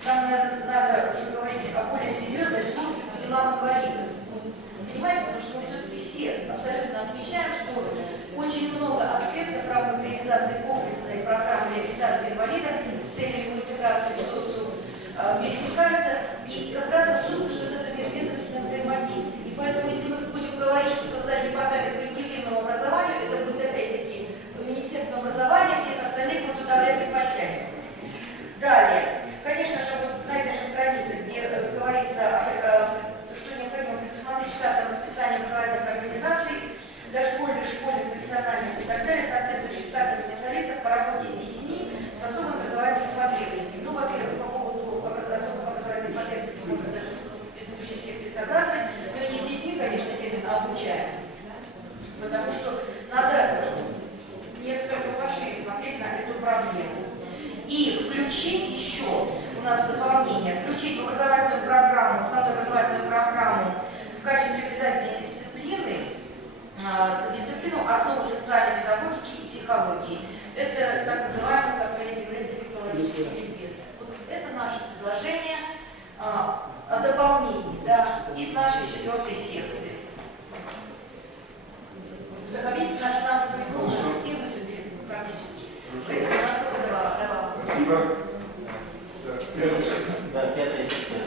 Нам надо уже говорить о более серьезной службе по делам инвалидов. Понимаете, потому что мы все-таки все абсолютно отмечаем, что очень много аспектов разных реализации комплексной программы реабилитации инвалида с целью его интеграции в социум пересекаются, и как раз отсутствует, что это межведомственное взаимодействие. И поэтому, если мы будем говорить, что создать департамент по инклюзивному образованию, это будет опять-таки Министерство образования, всех остальных мы туда вряд ли подтянем. Далее, конечно же, вот на этой же странице, где говорится, что необходимо предусмотреть штатное расписание образовательных организаций, дошкольных, школьных, профессиональных и так далее, соответствующих штатных специалистов по работе с детьми с особыми образовательными потребностями. Ну, во-первых, по поводу особых образовательных потребностей, может, даже с предыдущей секции согласны, но и не с детьми, конечно, термин обучаем, потому что надо несколько пошире смотреть на эту проблему. И включить еще, у нас дополнение, включить в образовательную программу, основную образовательную программу в качестве обязательной дисциплину основы социальной педагогики и психологии. Это так называемый, как коллеги говорят, дефектологический ликбез. Вот это наше предложение о дополнении, да, из нашей 4-й секции. Видите, нам же повезло, что все выступили практически. Поэтому у нас только два. Спасибо. Да, 5-я секция.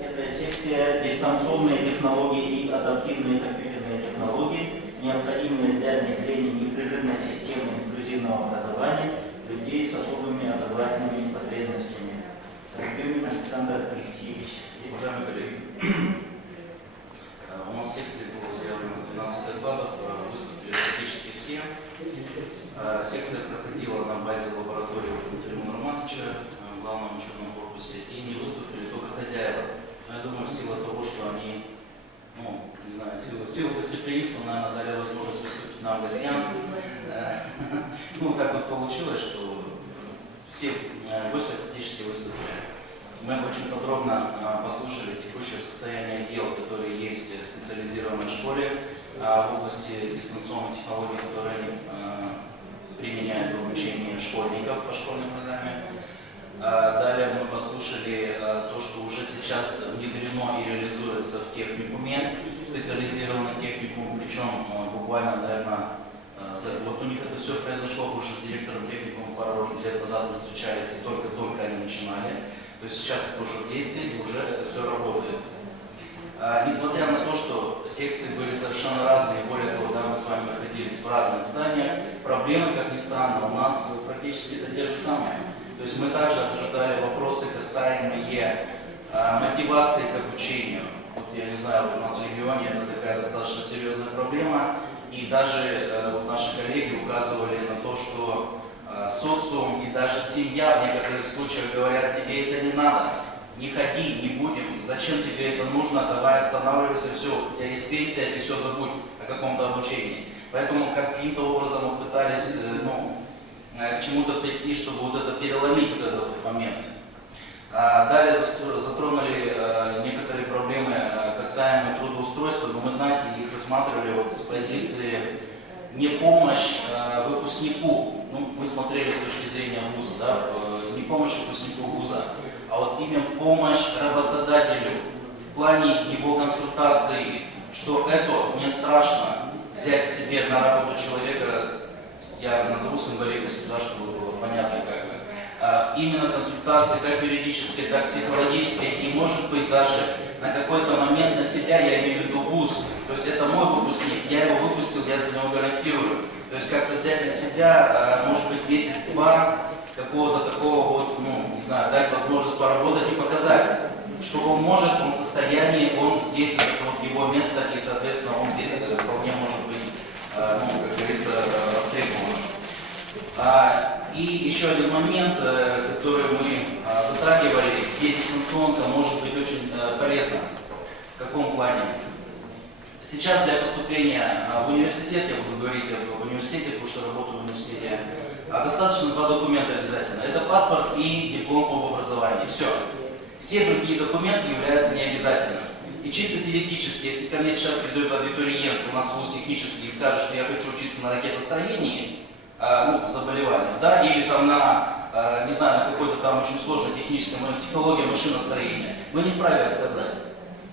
5-я секция – дистанционные технологии и адаптивные компьютерные технологии, необходимые для внедрения непрерывной системы инклюзивного образования людей с особыми образовательными потребностями. Любимый Александр Алексеевич. Уважаемые коллеги, у нас в секции было заявлено В силу гостеприимства, наверное, дали возможность выступить нам гостям. Ну, так вот получилось, что все гости фактически выступили. Мы очень подробно послушали текущее состояние дел, которые есть в специализированной школе, в области дистанционной технологии, которые они применяют в обучении школьников по школьной программе. Далее мы послушали то, что уже сейчас внедрено и реализуется в техникуме, специализированный техникум, причем буквально, наверное, за год у них это все произошло, потому что с директором техникума пару лет назад мы встречались, и только-только они начинали. То есть сейчас это уже в действии, и уже это все работает. Несмотря на то, что секции были совершенно разные, более того, да, мы с вами находились в разных зданиях, проблемы, как ни странно, у нас практически это те же самые. То есть мы также обсуждали вопросы, касаемые мотивации к обучению. Вот, я не знаю, вот у нас в регионе это такая достаточно серьезная проблема, и даже вот наши коллеги указывали на то, что социум и даже семья в некоторых случаях говорят: тебе это не надо, не ходи, не будем, зачем тебе это нужно, давай останавливайся, все, у тебя есть пенсия, и все, забудь о каком-то обучении. Поэтому каким-то образом мы пытались к чему-то прийти, чтобы вот это переломить, вот этот момент. Далее затронули некоторые проблемы, касаемые трудоустройства, но мы, знаете, их рассматривали вот с позиции не помощь выпускнику, ну, мы смотрели с точки зрения вуза, да, не помощь выпускнику вуза, а вот именно помощь работодателю в плане его консультации, что это не страшно взять к себе на работу человека, я назову с инвалидностью, да, чтобы было понятно как бы. Именно консультации как юридической, так и психологической, и может быть даже на какой-то момент на себя, я имею в виду вуз, то есть это мой выпускник, я его выпустил, я за него гарантирую. То есть как-то взять на себя, может быть, месяц-два какого-то такого вот, ну, не знаю, дать возможность поработать и показать, что он может, он в состоянии, он здесь, это вот его место, и, соответственно, он здесь вполне может быть, ну, как говорится, востребован. И еще один момент, который мы затрагивали, где дистанционка может быть очень полезна. В каком плане? Сейчас для поступления в университет, я буду говорить об университете, потому что работаю в университете, достаточно два документа обязательно. Это паспорт и диплом об образовании. Все. Все другие документы являются необязательными. И чисто теоретически, если ко мне сейчас придет абитуриент, у нас вуз технический, и скажет, что я хочу учиться на ракетостроении, ну, заболевания, да, или там на, не знаю, на какой-то там очень сложной технической технологии машиностроения, мы не вправе отказать.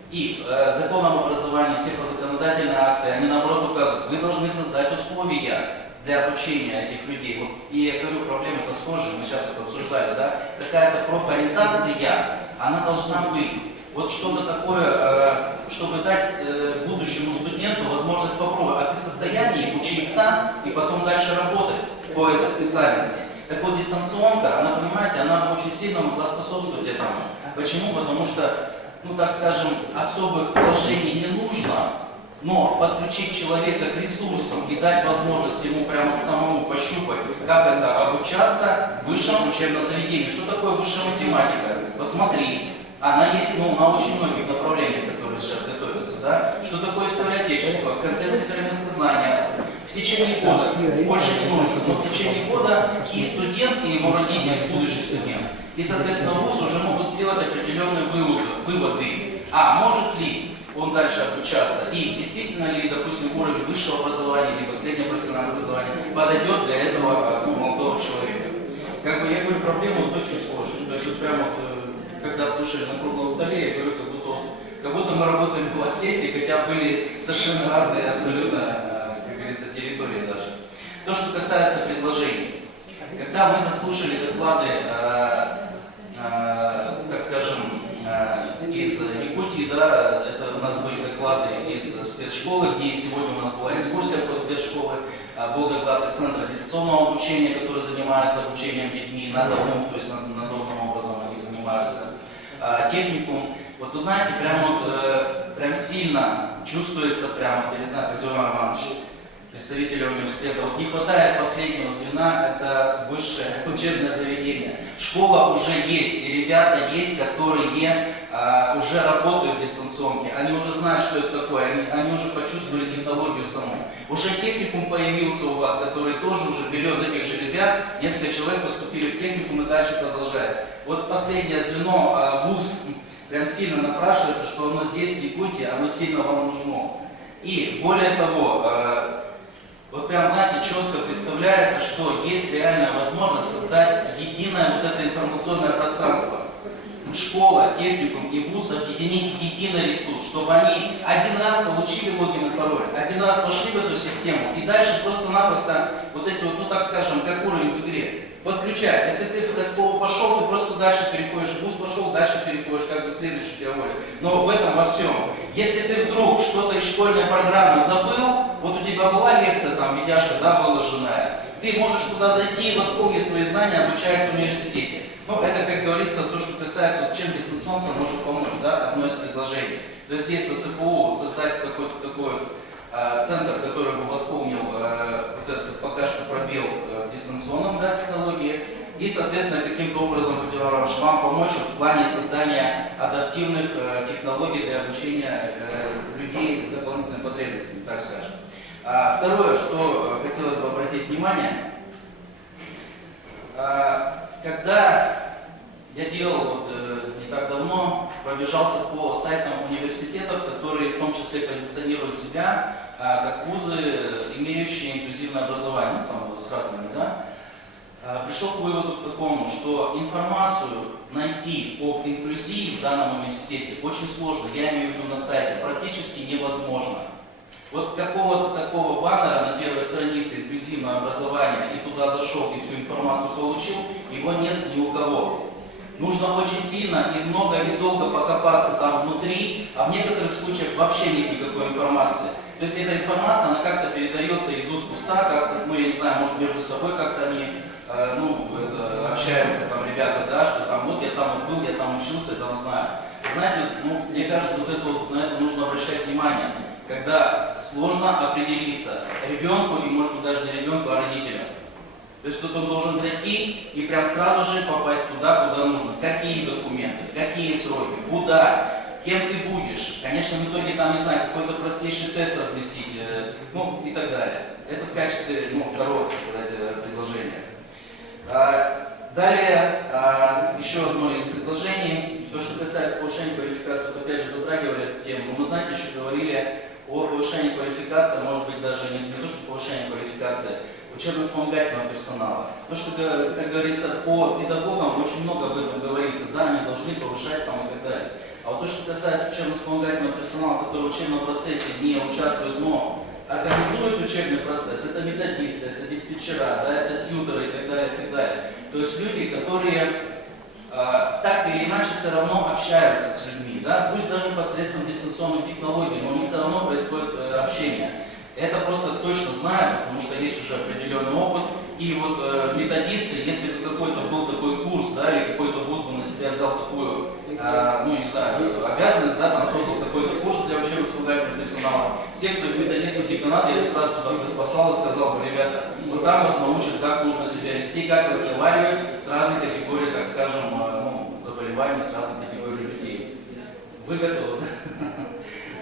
И законом образования, все законодательные акты, они наоборот указывают, вы должны создать условия для обучения этих людей. Вот, и я говорю, проблема-то схожая, мы сейчас это обсуждали, да, какая-то профориентация, она должна быть. Вот что-то такое, чтобы дать будущему студенту возможность попробовать, а ты в состоянии учиться и потом дальше работать по этой специальности. Так вот, дистанционка, она, понимаете, она очень сильно могла способствовать этому. Почему? Потому что, ну так скажем, особых вложений не нужно, но подключить человека к ресурсам и дать возможность ему прямо самому пощупать, как это обучаться в высшем учебном заведении. Что такое высшая математика? Посмотри. Она есть, ну, на очень многих направлениях, которые сейчас готовятся, да? Что такое история Отечества, концепция современнознания. В течение года, больше не нужно, но в течение года и студент, и его родители, будущий студент, и, соответственно, вуз уже могут сделать определенные выводы. А может ли он дальше обучаться, и действительно ли, допустим, уровень высшего образования, либо среднего профессионального образования подойдет для этого, ну, молодого человека. Как бы я говорю, проблема вот очень схожая. То есть вот прямо вот, когда слушали на круглом столе, я говорю, как будто мы работали в класс-сессии, хотя были совершенно разные абсолютно, как говорится, территории даже. То, что касается предложений. Когда мы заслушали доклады, так скажем, из Якутии, да, это у нас были доклады из спецшколы, где сегодня у нас была экскурсия по спецшколы, был доклад из Центра дистанционного обучения, который занимается обучением детьми на дому, то есть надомным образом они занимаются, техникум. Вот вы знаете, прям сильно чувствуется, прямо, я не знаю, как Иван Иванович, представителя университета, вот не хватает последнего звена, это высшее учебное заведение. Школа уже есть, и ребята есть, которые уже работают в дистанционке, они уже знают, что это такое, они уже почувствовали технологию саму. Уже техникум появился у вас, который тоже уже берет этих же ребят, несколько человек поступили в техникум и дальше продолжает. Вот последнее звено, ВУЗ, прям сильно напрашивается, что оно здесь, в Якутии, оно сильно вам нужно. И более того, вот прям, знаете, четко представляется, что есть реальная возможность создать единое вот это информационное пространство. Школа, техникум и вуз объединить в единый ресурс, чтобы они один раз получили логин и пароль, один раз вошли в эту систему и дальше просто-напросто вот эти вот, ну так скажем, как уровень в игре. Подключай. Если ты в СПО пошел, ты просто дальше переходишь, в ВУЗ пошел, дальше переходишь, как бы следующий теория. Но в этом во всем. Если ты вдруг что-то из школьной программы забыл, вот у тебя была лекция, там, видяшка, да, выложенная, ты можешь туда зайти и восполнить свои знания, обучаясь в университете. Ну, это, как говорится, то, что касается, вот, чем дистанционка может помочь, да, одно из предложений. То есть, если в СПО создать какой-то такой центр, который бы восполнил вот этот пока что пробел в дистанционном, да, технологии, и, соответственно, каким-то образом, вам помочь в плане создания адаптивных технологий для обучения людей с дополнительными потребностями, так скажем. Второе, что хотелось бы обратить внимание, когда я делал вот, не так давно, пробежался по сайтам университетов, которые в том числе позиционируют себя как вузы, имеющие инклюзивное образование, ну, там, с разными, да, пришел к выводу к такому, что информацию найти об инклюзии в данном университете очень сложно, я имею в виду на сайте, практически невозможно. Вот какого-то такого баннера на первой странице инклюзивное образование и туда зашел и всю информацию получил, его нет ни у кого. Нужно очень сильно и много и долго покопаться там внутри, а в некоторых случаях вообще нет никакой информации. То есть эта информация, она как-то передается из уст в уста, как-то, ну я не знаю, может между собой как-то они общаются, там ребята, да, что там вот я там вот был, я там учился, я там знаю. Знаете, ну, мне кажется, вот это вот, на это нужно обращать внимание. Когда сложно определиться ребенку, и может быть даже не ребенку, а родителям. То есть тут он должен зайти и прям сразу же попасть туда, куда нужно. Какие документы, в какие сроки, куда, кем ты будешь. Конечно, в итоге там, не знаю, какой-то простейший тест разместить, ну и так далее. Это в качестве, ну, второго, так сказать, предложения. Далее, еще одно из предложений, то, что касается повышения квалификации, вот опять же затрагивали эту тему, но мы, знаете, еще говорили о повышении квалификации, может быть даже не то, что повышение квалификации, учебно-вспомогательного персонала. То, что, как говорится, по педагогам очень много об этом говорится, да, они должны повышать там и так далее. А вот то, что касается учебно-вспомогательного персонала, который в учебном процессе не участвует, но организует учебный процесс, это методисты, это диспетчера, да, это тьюторы и так далее, и так далее. То есть люди, которые так или иначе все равно общаются с людьми, да, пусть даже посредством дистанционных технологий, но у них все равно происходит общение. Это просто точно знаю, потому что есть уже определенный опыт. И вот методисты, если бы какой-то был такой курс, да, или какой-то вуз бы на себя взял такую, ну не знаю, обязанность, да, там создал какой-то курс для учебно-вспомогательного персонала, всех своих методистов деканата я бы сразу туда послал и сказал бы, ребята, вот там вас научат, как нужно себя вести, как разговаривать с разной категорией, так скажем, ну, заболеваний, с разной категорией людей. Вы готовы?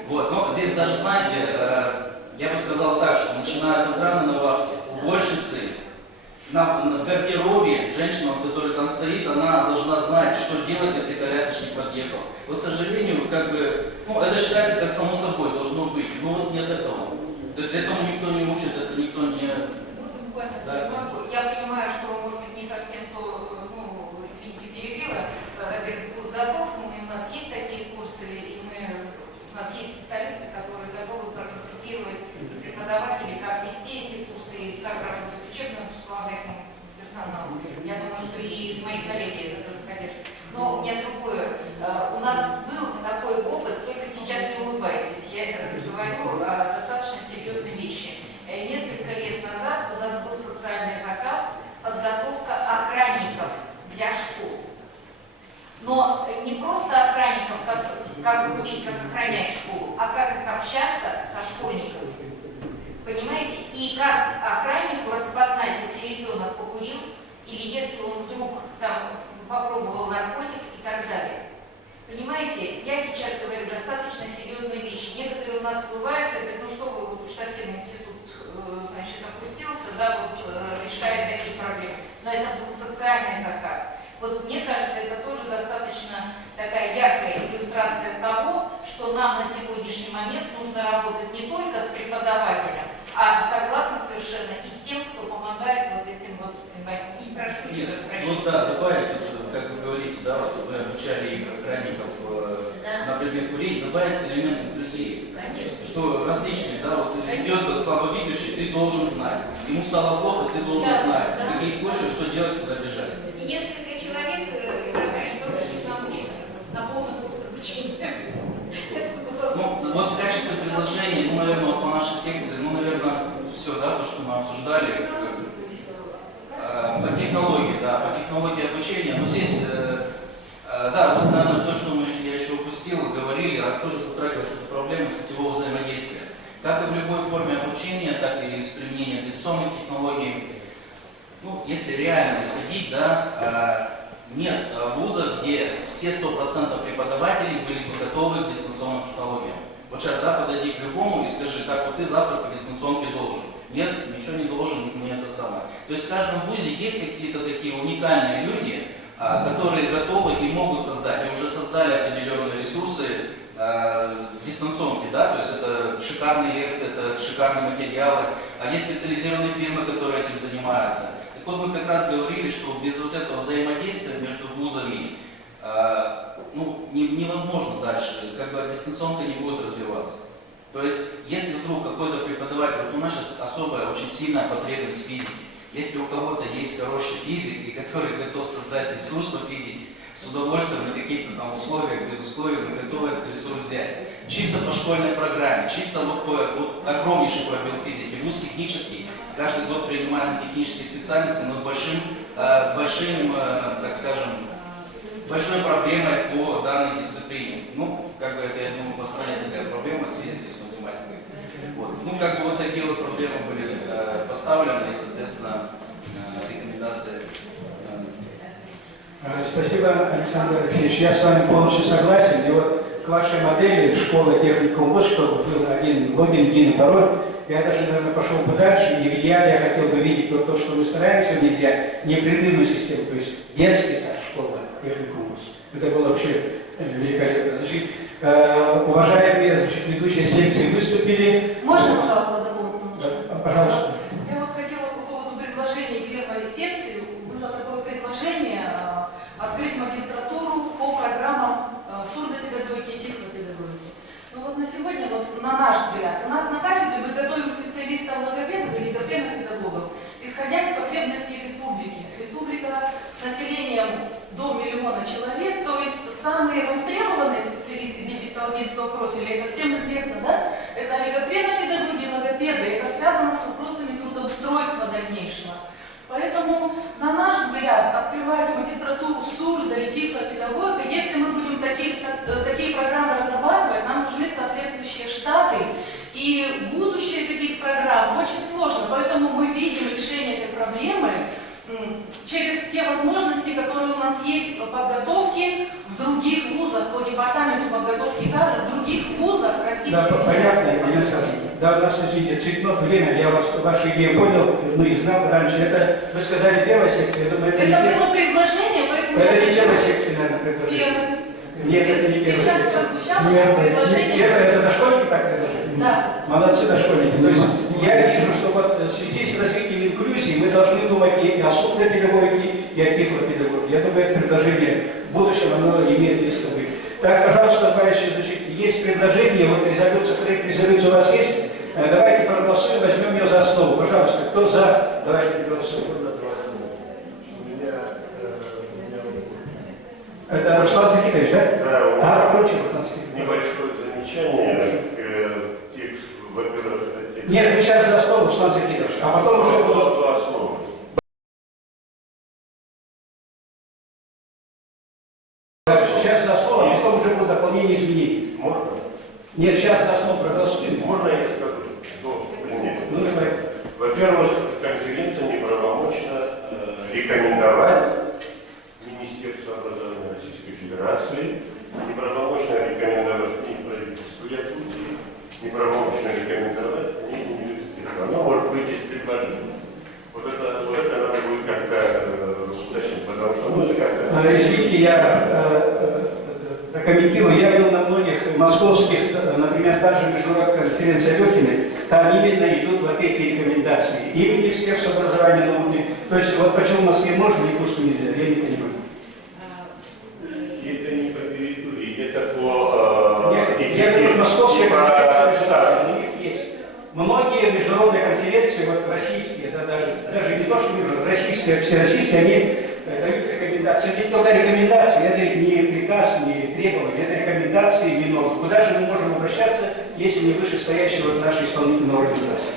Вот, но здесь даже, знаете, я бы сказал так, что начиная от утра на вахте, уборщицы, в гардеробе женщина, которая там стоит, она должна знать, что делать, если колясочник подъехал. Вот, к сожалению, как бы, ну, это считается как само собой должно быть, но вот нет этого. То есть этому никто не учит, это никто не... Да. Я понимаю, что, может быть, не совсем то, ну, извините, перебила. Во-первых, курс готов, у нас есть такие курсы, и у нас есть специалисты, которые готовы проконсультировать преподавателей, как вести эти курсы, и как работать учебно-вспомогательным персоналом. Я думаю, что и мои коллеги это тоже поддержат. Но у меня другое. У нас был такой опыт, только сейчас не улыбайтесь. Я говорю о достаточно серьезной вещи. Несколько лет назад у нас был социальный заказ подготовка охранников для школ. Но не просто охранников, как их учить, как охранять школу, а как их общаться со школьниками. Понимаете? И как охраннику распознать, если ребенок покурил, или если он вдруг там попробовал наркотик и так далее. Понимаете, я сейчас говорю достаточно серьезные вещи. Некоторые у нас всплываются, говорят, ну что вы, вот уж совсем институт, значит, опустился, да, вот решает такие проблемы. Но это был социальный заказ. Вот мне кажется, это тоже достаточно такая яркая иллюстрация того, что нам на сегодняшний момент нужно работать не только с преподавателем, а согласна совершенно и с тем, кто помогает вот этим вот инвалидам. И прошу еще раз прощения. Вот да, добавить, как вы говорите, да, вот мы обучали охранников на предмет курения, добавить элемент инклюзии. Конечно. Что различные, да, вот идет слабовидящий, ты должен знать. Ему стало плохо, ты должен знать. В каких случаях, что делать, куда бежать. И несколько человек из что решили научиться на полный курс обучения. Ну, вот в качестве предложений, ну, наверное, вот по нашей секции, ну, наверное, все, да, то, что мы обсуждали, по технологии, да, по технологии обучения, но здесь, да, вот, наверное, то, что я еще упустил, говорили, а тоже затрагивалась эта проблема сетевого взаимодействия. Как и в любой форме обучения, так и с применением дистанционных технологий, ну, если реально исходить, да, нет вуза, где все 100% преподавателей были бы готовы к дистанционным технологиям. Вот сейчас, да, подойди к любому и скажи, так вот ты завтра по дистанционке должен. Нет, ничего не должен, не это самое. То есть в каждом вузе есть какие-то такие уникальные люди, которые готовы и могут создать, и уже создали определенные ресурсы дистанционки, да, то есть это шикарные лекции, это шикарные материалы, а есть специализированные фирмы, которые этим занимаются. Так вот мы как раз говорили, что без вот этого взаимодействия между вузами ну, невозможно дальше, как бы дистанционка не будет развиваться. То есть, если вдруг какой-то преподаватель, вот у нас сейчас особая, очень сильная потребность в физике. Если у кого-то есть хороший физик, и который готов создать ресурс по физике, с удовольствием на каких-то там условиях, без условий, мы готовы этот ресурс взять. Чисто по школьной программе, чисто вот огромнейший пробел физики, вуз технический, каждый год принимаем на технические специальности, но с большим, так скажем, большой проблемой по данной дисциплине. Ну, как бы это, я думаю, постоянная такая проблема с физикой, с математикой. Вот. Ну, как бы вот такие вот проблемы были поставлены, и, соответственно, рекомендации. Спасибо, Александр Алексеевич. Я с вами полностью согласен. И вот к вашей модели школы, техникум, вот чтобы был один логин, единый пароль, я даже, наверное, пошел бы дальше, и в идеале я хотел бы видеть вот то, что мы стараемся видеть, непрерывную систему, то есть детский сад, школа, техникум. Это было вообще великолепно. Значит, уважаемые, значит, ведущие секции выступили. Можно, пожалуйста, дополнить немножко? Пожалуйста. Я вот хотела по поводу предложений первой секции. Было такое предложение открыть магистратуру по программам сурдопедагогики и тифлопедагогики. Ну вот на сегодня, вот на наш взгляд, у нас на кафедре мы готовим специалистов-логопедов и логопедных педагогов, исходя из потребностей республики. Республика с населением до 1 миллиона человек, то есть самые востребованные специалисты дефектологического профиля, это всем известно, да? Это логопеды, логопеды, это связано с вопросами трудоустройства дальнейшего. Поэтому, на наш взгляд, открывать магистратуру сурдо и тифлопедагога, если мы будем такие программы разрабатывать, нам нужны соответствующие штаты, и будущее таких программ очень сложно, поэтому мы видим решение этой проблемы через те возможности, которые у нас есть в подготовке в других вузах, по департаменту подготовки кадров, в других вузах Российской Федерации. Да, у нас, извините, цветное время, я вашу идею понял, ну и знал раньше. Это, вы сказали, первая секция, я думаю, это не было предложение, поэтому... Это не первая секция, наверное, предложение. Нет, это не первая секция. Сейчас прозвучало предложение. Это дошкольники так предложили? Да. Молодцы дошкольники. То есть я вижу, что вот в связи с развитием инклюзии мы должны думать и о сурдопедагогике, и о тифлопедагогике. Я думаю, это предложение в будущем, оно имеет место быть. Так, пожалуйста, товарищи, значит, есть предложение, вот резолюция, проект резолюции у вас есть? Давайте проголосуем, возьмем ее за основу. Пожалуйста, кто за? Давайте проголосуем. Это Руслан Захитович, да? Да. Прочим, Руслан Захитович. Небольшое замечание к тексту, во-первых, это... Нет, мы сейчас за основу, Руслан Захитович, а потом уже будут... основу. Сейчас за основу, а потом уже будут дополнения изменений. Можно? Нет, сейчас за основу проголосуем. Можно я скажу, что принять? Ну, давай. Во-первых, конференция неправомочна рекомендовать Министерству образования Российской Федерации извините, я прокомментирую. Я был на многих московских, например, та же международная конференция Лехиной, там именно идут вот эти рекомендации. И Министерство образования и науки. То есть вот почему в Москве можно, в Якутске нельзя, я не понимаю. Это не по территории, это по... Я говорю, московская конференция штату. у них есть. Многие международные конференции, вот российские, да, даже не то, что международные, российские, всероссийские, они дают рекомендации. Это только рекомендации, это ведь не приказ, не требования, это рекомендации, не нормы. Куда же мы можем обращаться, если не вышестоящего нашей исполнительной организации?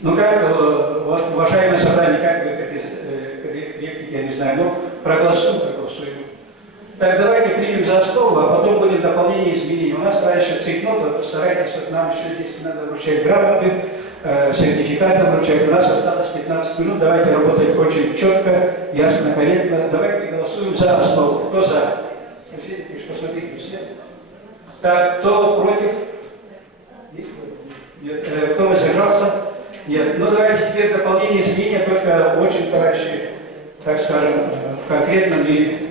Ну как, вот, уважаемое собрание, как вы к этой реплике, я не знаю, но проголосуем. Так, давайте примем за основу, а потом будем дополнение изменений. У нас еще цейтнота, постарайтесь, вот нам еще здесь надо вручать грамоты, сертификаты вручать. У нас осталось 15 минут, давайте работать очень четко, ясно, корректно. Давайте голосуем за основу. Кто за? Посмотрите все. Так, кто против? Нет. Кто воздержался? Нет. Ну давайте теперь дополнение изменения, только очень, товарищи, так скажем, конкретно и...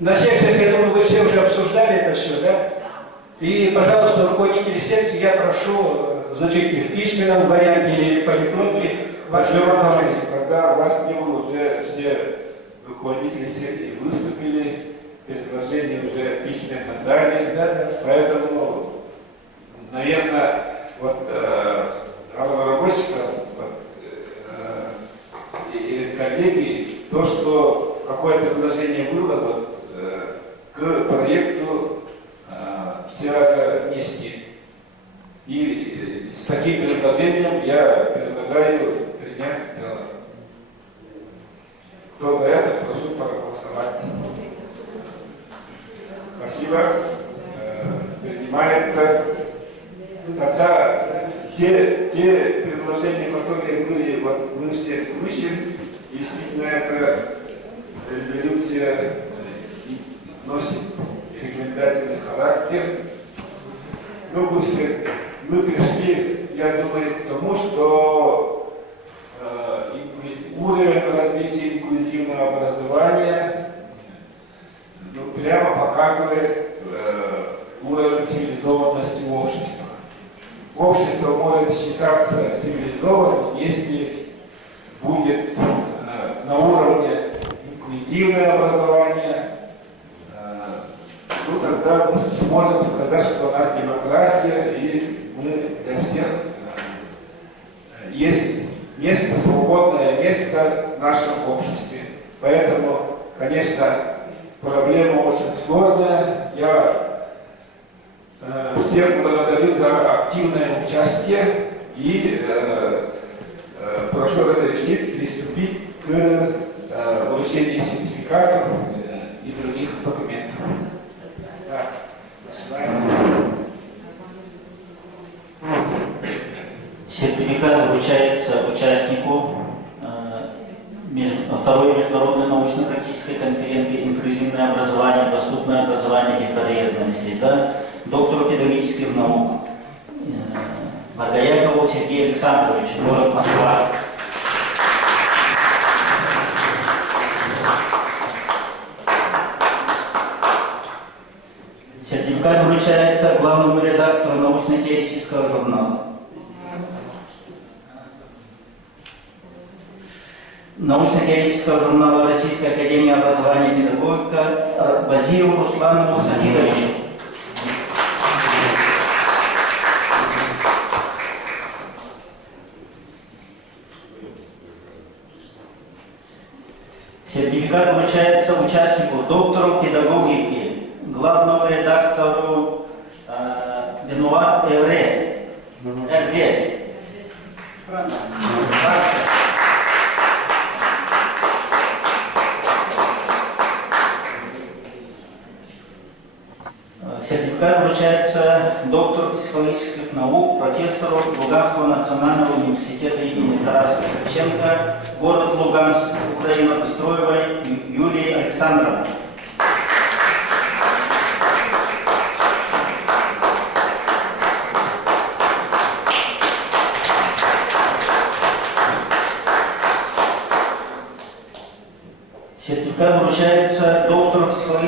На секциях, я думаю, вы все уже обсуждали это все, да? И, пожалуйста, руководители секции, я прошу, значит, в письменном варианте или по электронке ваши предложения. Когда вас не было, уже все руководители секции выступили, предложения уже письменно дали, Да. поэтому, наверное, вот разработчикам или коллеги, то, что какое-то предложение было, вот, к проекту все это внести. И с таким предложением я предлагаю принять в целом. Кто за это, прошу проголосовать. Спасибо. Принимается. Тогда те предложения, которые были, вот мы все включим, действительно это резолюция носит рекомендательный характер. Но мы пришли, я думаю, к тому, что уровень развития инклюзивного образования прямо показывает уровень цивилизованности общества. Общество может считаться цивилизованным, если будет на уровне инклюзивное образование, ну тогда мы сможем сказать, что у нас демократия, и мы для всех есть место, свободное место в нашем обществе. Поэтому, конечно, проблема очень сложная. Я всех благодарю за активное участие и прошу разрешить приступить к вручению сертификатов и других документов. Да. Сертификат вручается участнику второй международной научно-практической конференции «Инклюзивное образование, доступное образование без барьерности», да, доктору педагогических наук Багаякову Сергею Александровичу, город Москва. Сертификат вручается главному редактору научно-теоретического журнала. Научно-теоретического журнала Российской академии образования и педагогика Базирову Руслану Садировичу. Сертификат вручается участнику, доктору педагогики, главному редактору Бенуа Эвре. Сертификат вручается доктору психологических наук, профессору Луганского национального университета имени Тараса Шевченко, город Луганск, Украина, Быстроевой Юлии Александровны. Сертификат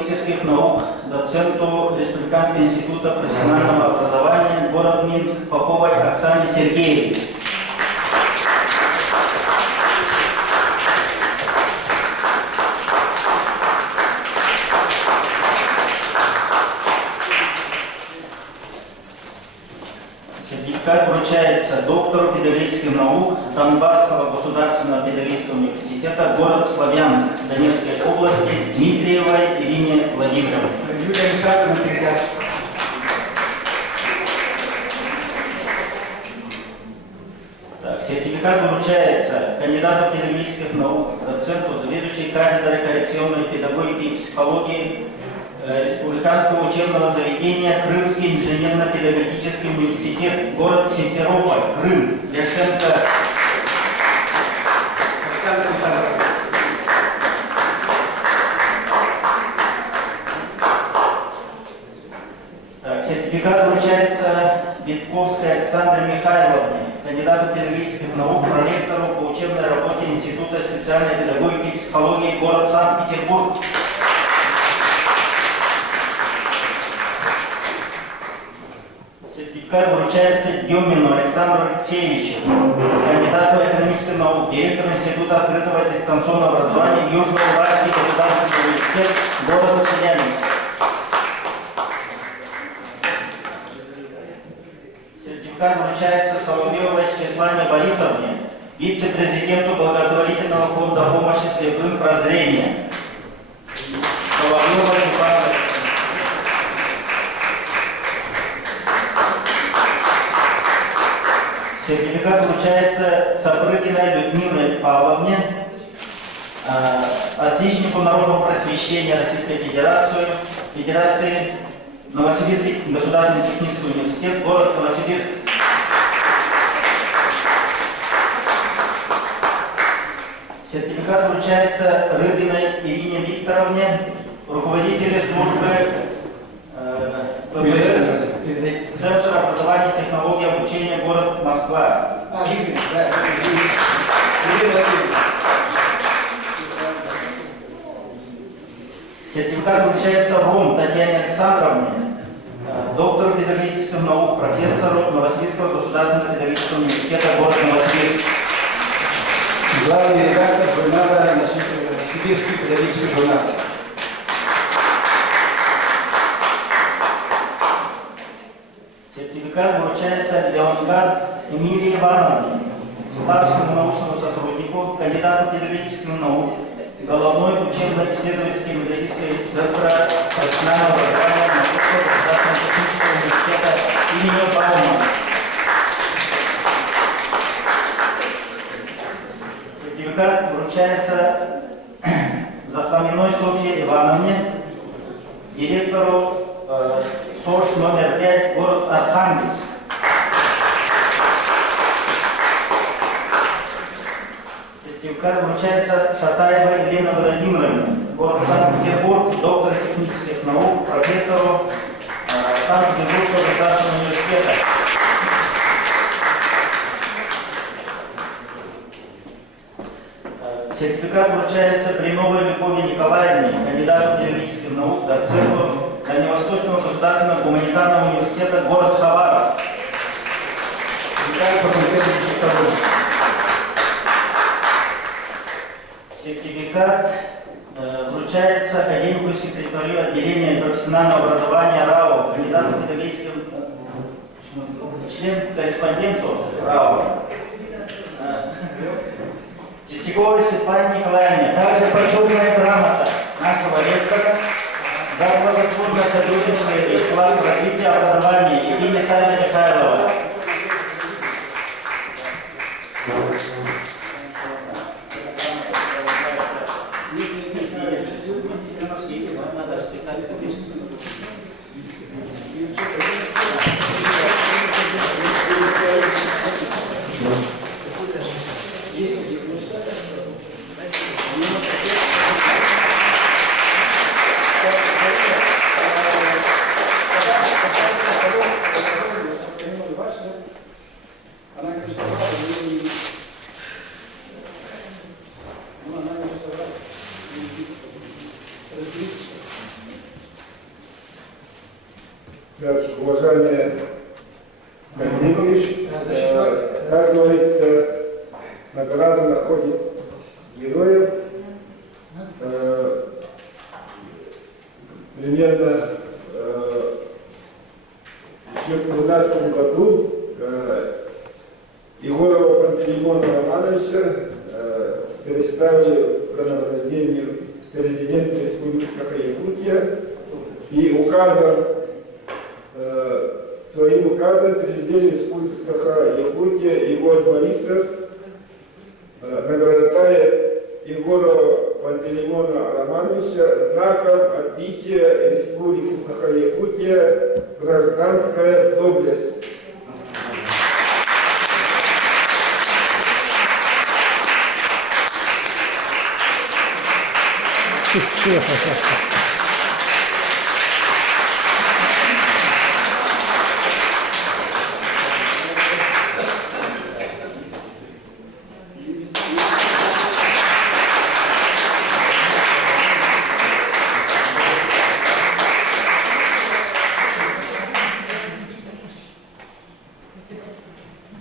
педагогических наук, доценту Республиканского института профессионального образования город Минск Поповой Оксане Сергеевне. Сертификат вручается доктору педагогических наук Донбасского государственного педагогического университета, город Славянск, Донецкой области, Дмитриевой Ирине Владимировне. Юлия Александровна передаст. Сертификат вручается кандидату педагогических наук, доценту, заведующей кафедрой коррекционной педагогики и психологии Республиканского учебного заведения Крымский инженерно-педагогический университет, город Симферополь, Крым, Ляшенко Александр Александрович. Сертификат вручается Битковской Александре Михайловне, кандидату педагогических наук, проректору по учебной работе Института специальной педагогики и психологии, город Санкт-Петербург. Сертификат вручается Демину Александру Алексеевичу, кандидату экономических наук, директору Института открытого дистанционного образования Южно-Уральский государственный университет, город Челябинск. Сертификат вручается Соловьевой Светлане Борисовне, вице-президенту благотворительного фонда помощи слепым прозрения. Соловьева Светлана. Сертификат вручается Сапрыкиной Людмиле Павловне, отличнику народного просвещения Российской Федерации, Новосибирский государственный технический университет, город Новосибирск. Сертификат вручается Рыбиной Ирине Викторовне, руководителю службы ПБС, Центр образования и технологий обучения, город Москва. Сертификат вручается Ром Татьяне Александровне, доктору педагогических наук, профессору Новосибирского государственного педагогического университета, город Новосибирск. Главный редактор журнала «Сибирский педагогический журнал». Сертификат вручается Леонгард Эмилии Ивановне, старшему научному сотруднику, кандидату педагогических наук, головной учебно-исследовательский методический центра профессионального образования Московского государственного технического университета имени Баумана. Сертификат вручается Захламиной Софье Ивановне, директору СОЖ номер 5, город Архангельск. Сертификат вручается Шатаевой Елене Владимировне, город Санкт-Петербург, доктор технических наук, профессору Санкт-Петербургского государственного университета. Сертификат вручается Блиновой Любови Николаевне, кандидату педагогических наук, доценту Дальневосточного государственного гуманитарного университета, город Хабаровск. Сертификат вручается академику секретарю отделения профессионального образования РАО, кандидату педагогических, член-корреспонденту РАО. Чистяковой Светлане Николаевне, также почетная грамота нашего ректора за плодотворное сотрудничество и вклад в развитие образования Евгения Савина Михайлова. Надо расписаться. коллеги, как говорится, награда находит героев. Примерно еще в 2012 году Егорова Пантелеймона Романовича представили к награждению президента Республики Саха-Якутия и своим указом президент Республики Саха-Якутия Егор Борисов награждает Егорова Пантелеймона Романовича знаком отличия Республики Саха-Якутия «Гражданская доблесть».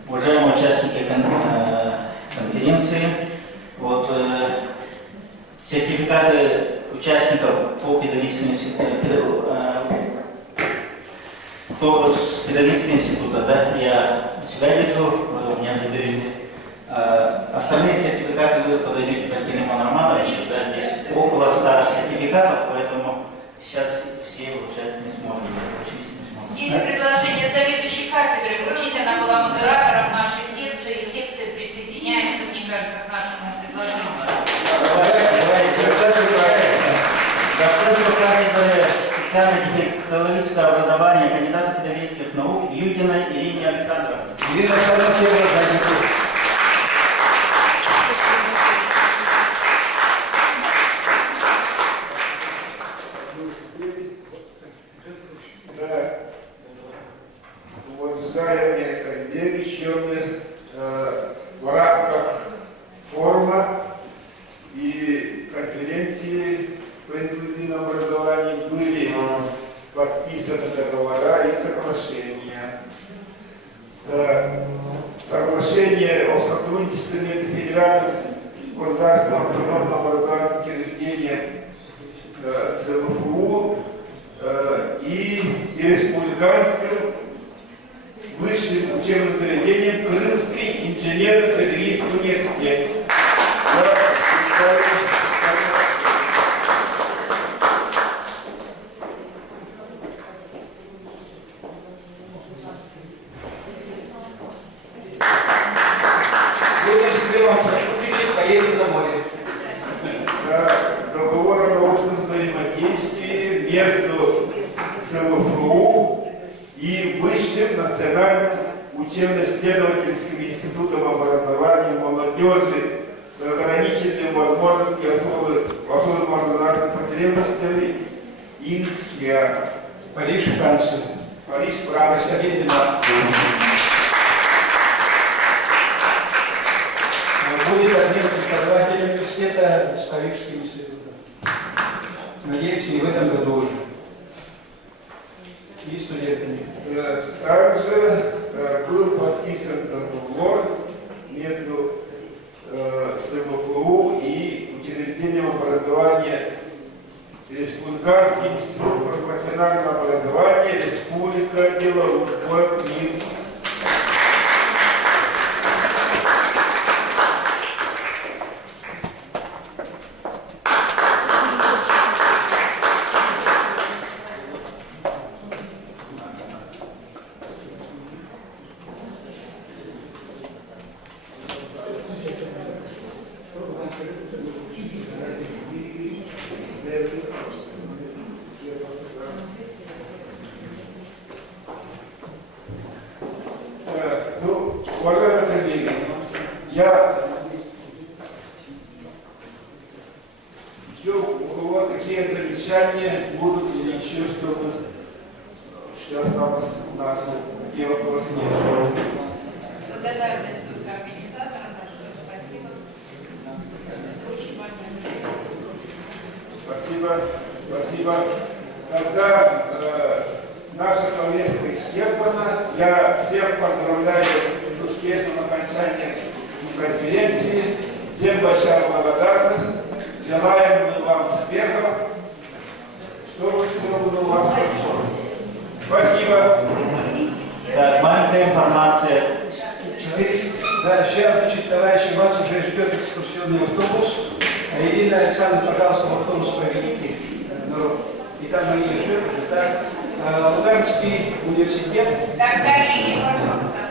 Уважаемые участники конференции, вот сертификаты участников по педагогическому кто с педагогического института, да, я себя держу, вы у меня заберете. Остальные сертификаты вы подойдете по Пантелеймону Романовичу, да, здесь около 100 сертификатов, поэтому сейчас все вручать не сможем, учиться не сможем. Есть предложение заведующей кафедры вручить, она была модератором нашей секции, и секция присоединяется, мне кажется, к нашему предложению. Доценту кафедры специально-технологического образования, кандидата педагогических наук Юдиной Ирине Александровне. Ирина Александровна, Уважаемые коллеги, еще мы в рамках форума и конференции по инклюзивному образованию были подписаны договора и соглашения. Соглашение о сотрудничестве между федеральным государственным автономным образовательным учреждением СВФУ и республиканским высшим учебным заведением Крымский инженерно-педагогический университет. поедем на море. Договор о научном взаимодействии между СВФУ и Высшим национальным учебно-исследовательским институтом образования молодежи с ограниченными возможностями особых образовательных потребностей ИНСХИА. Париж, Франция. Париж, Франция. Будет обмен преподавателей университета с Парижским институтом. Надеюсь, и в этом году уже. И студентами. Также был подписан договор между СВФУ и учреждением образования Республиканский институт профессионального образования Республика Беларусь, город Минск. Уважаемые коллеги, я еще у кого какие замечания будут или еще что-то, сейчас у нас такие вопросы нет. Благодарность только организаторам, большое спасибо. Очень важно. Спасибо. Тогда наша повестка исчерпана. Я всех поздравляю с успешным окончанием конференции. Всем большая благодарность. Желаем мы вам успехов, чтобы все было у вас хорошо. Спасибо. Так, маленькая информация. Да, сейчас, значит, товарищи, вас уже ждет экскурсионный автобус. Ирина Александровна, пожалуйста, в автобус проведите народ. И там они лежат уже, так. Луганский университет. Так, Галине, пожалуйста.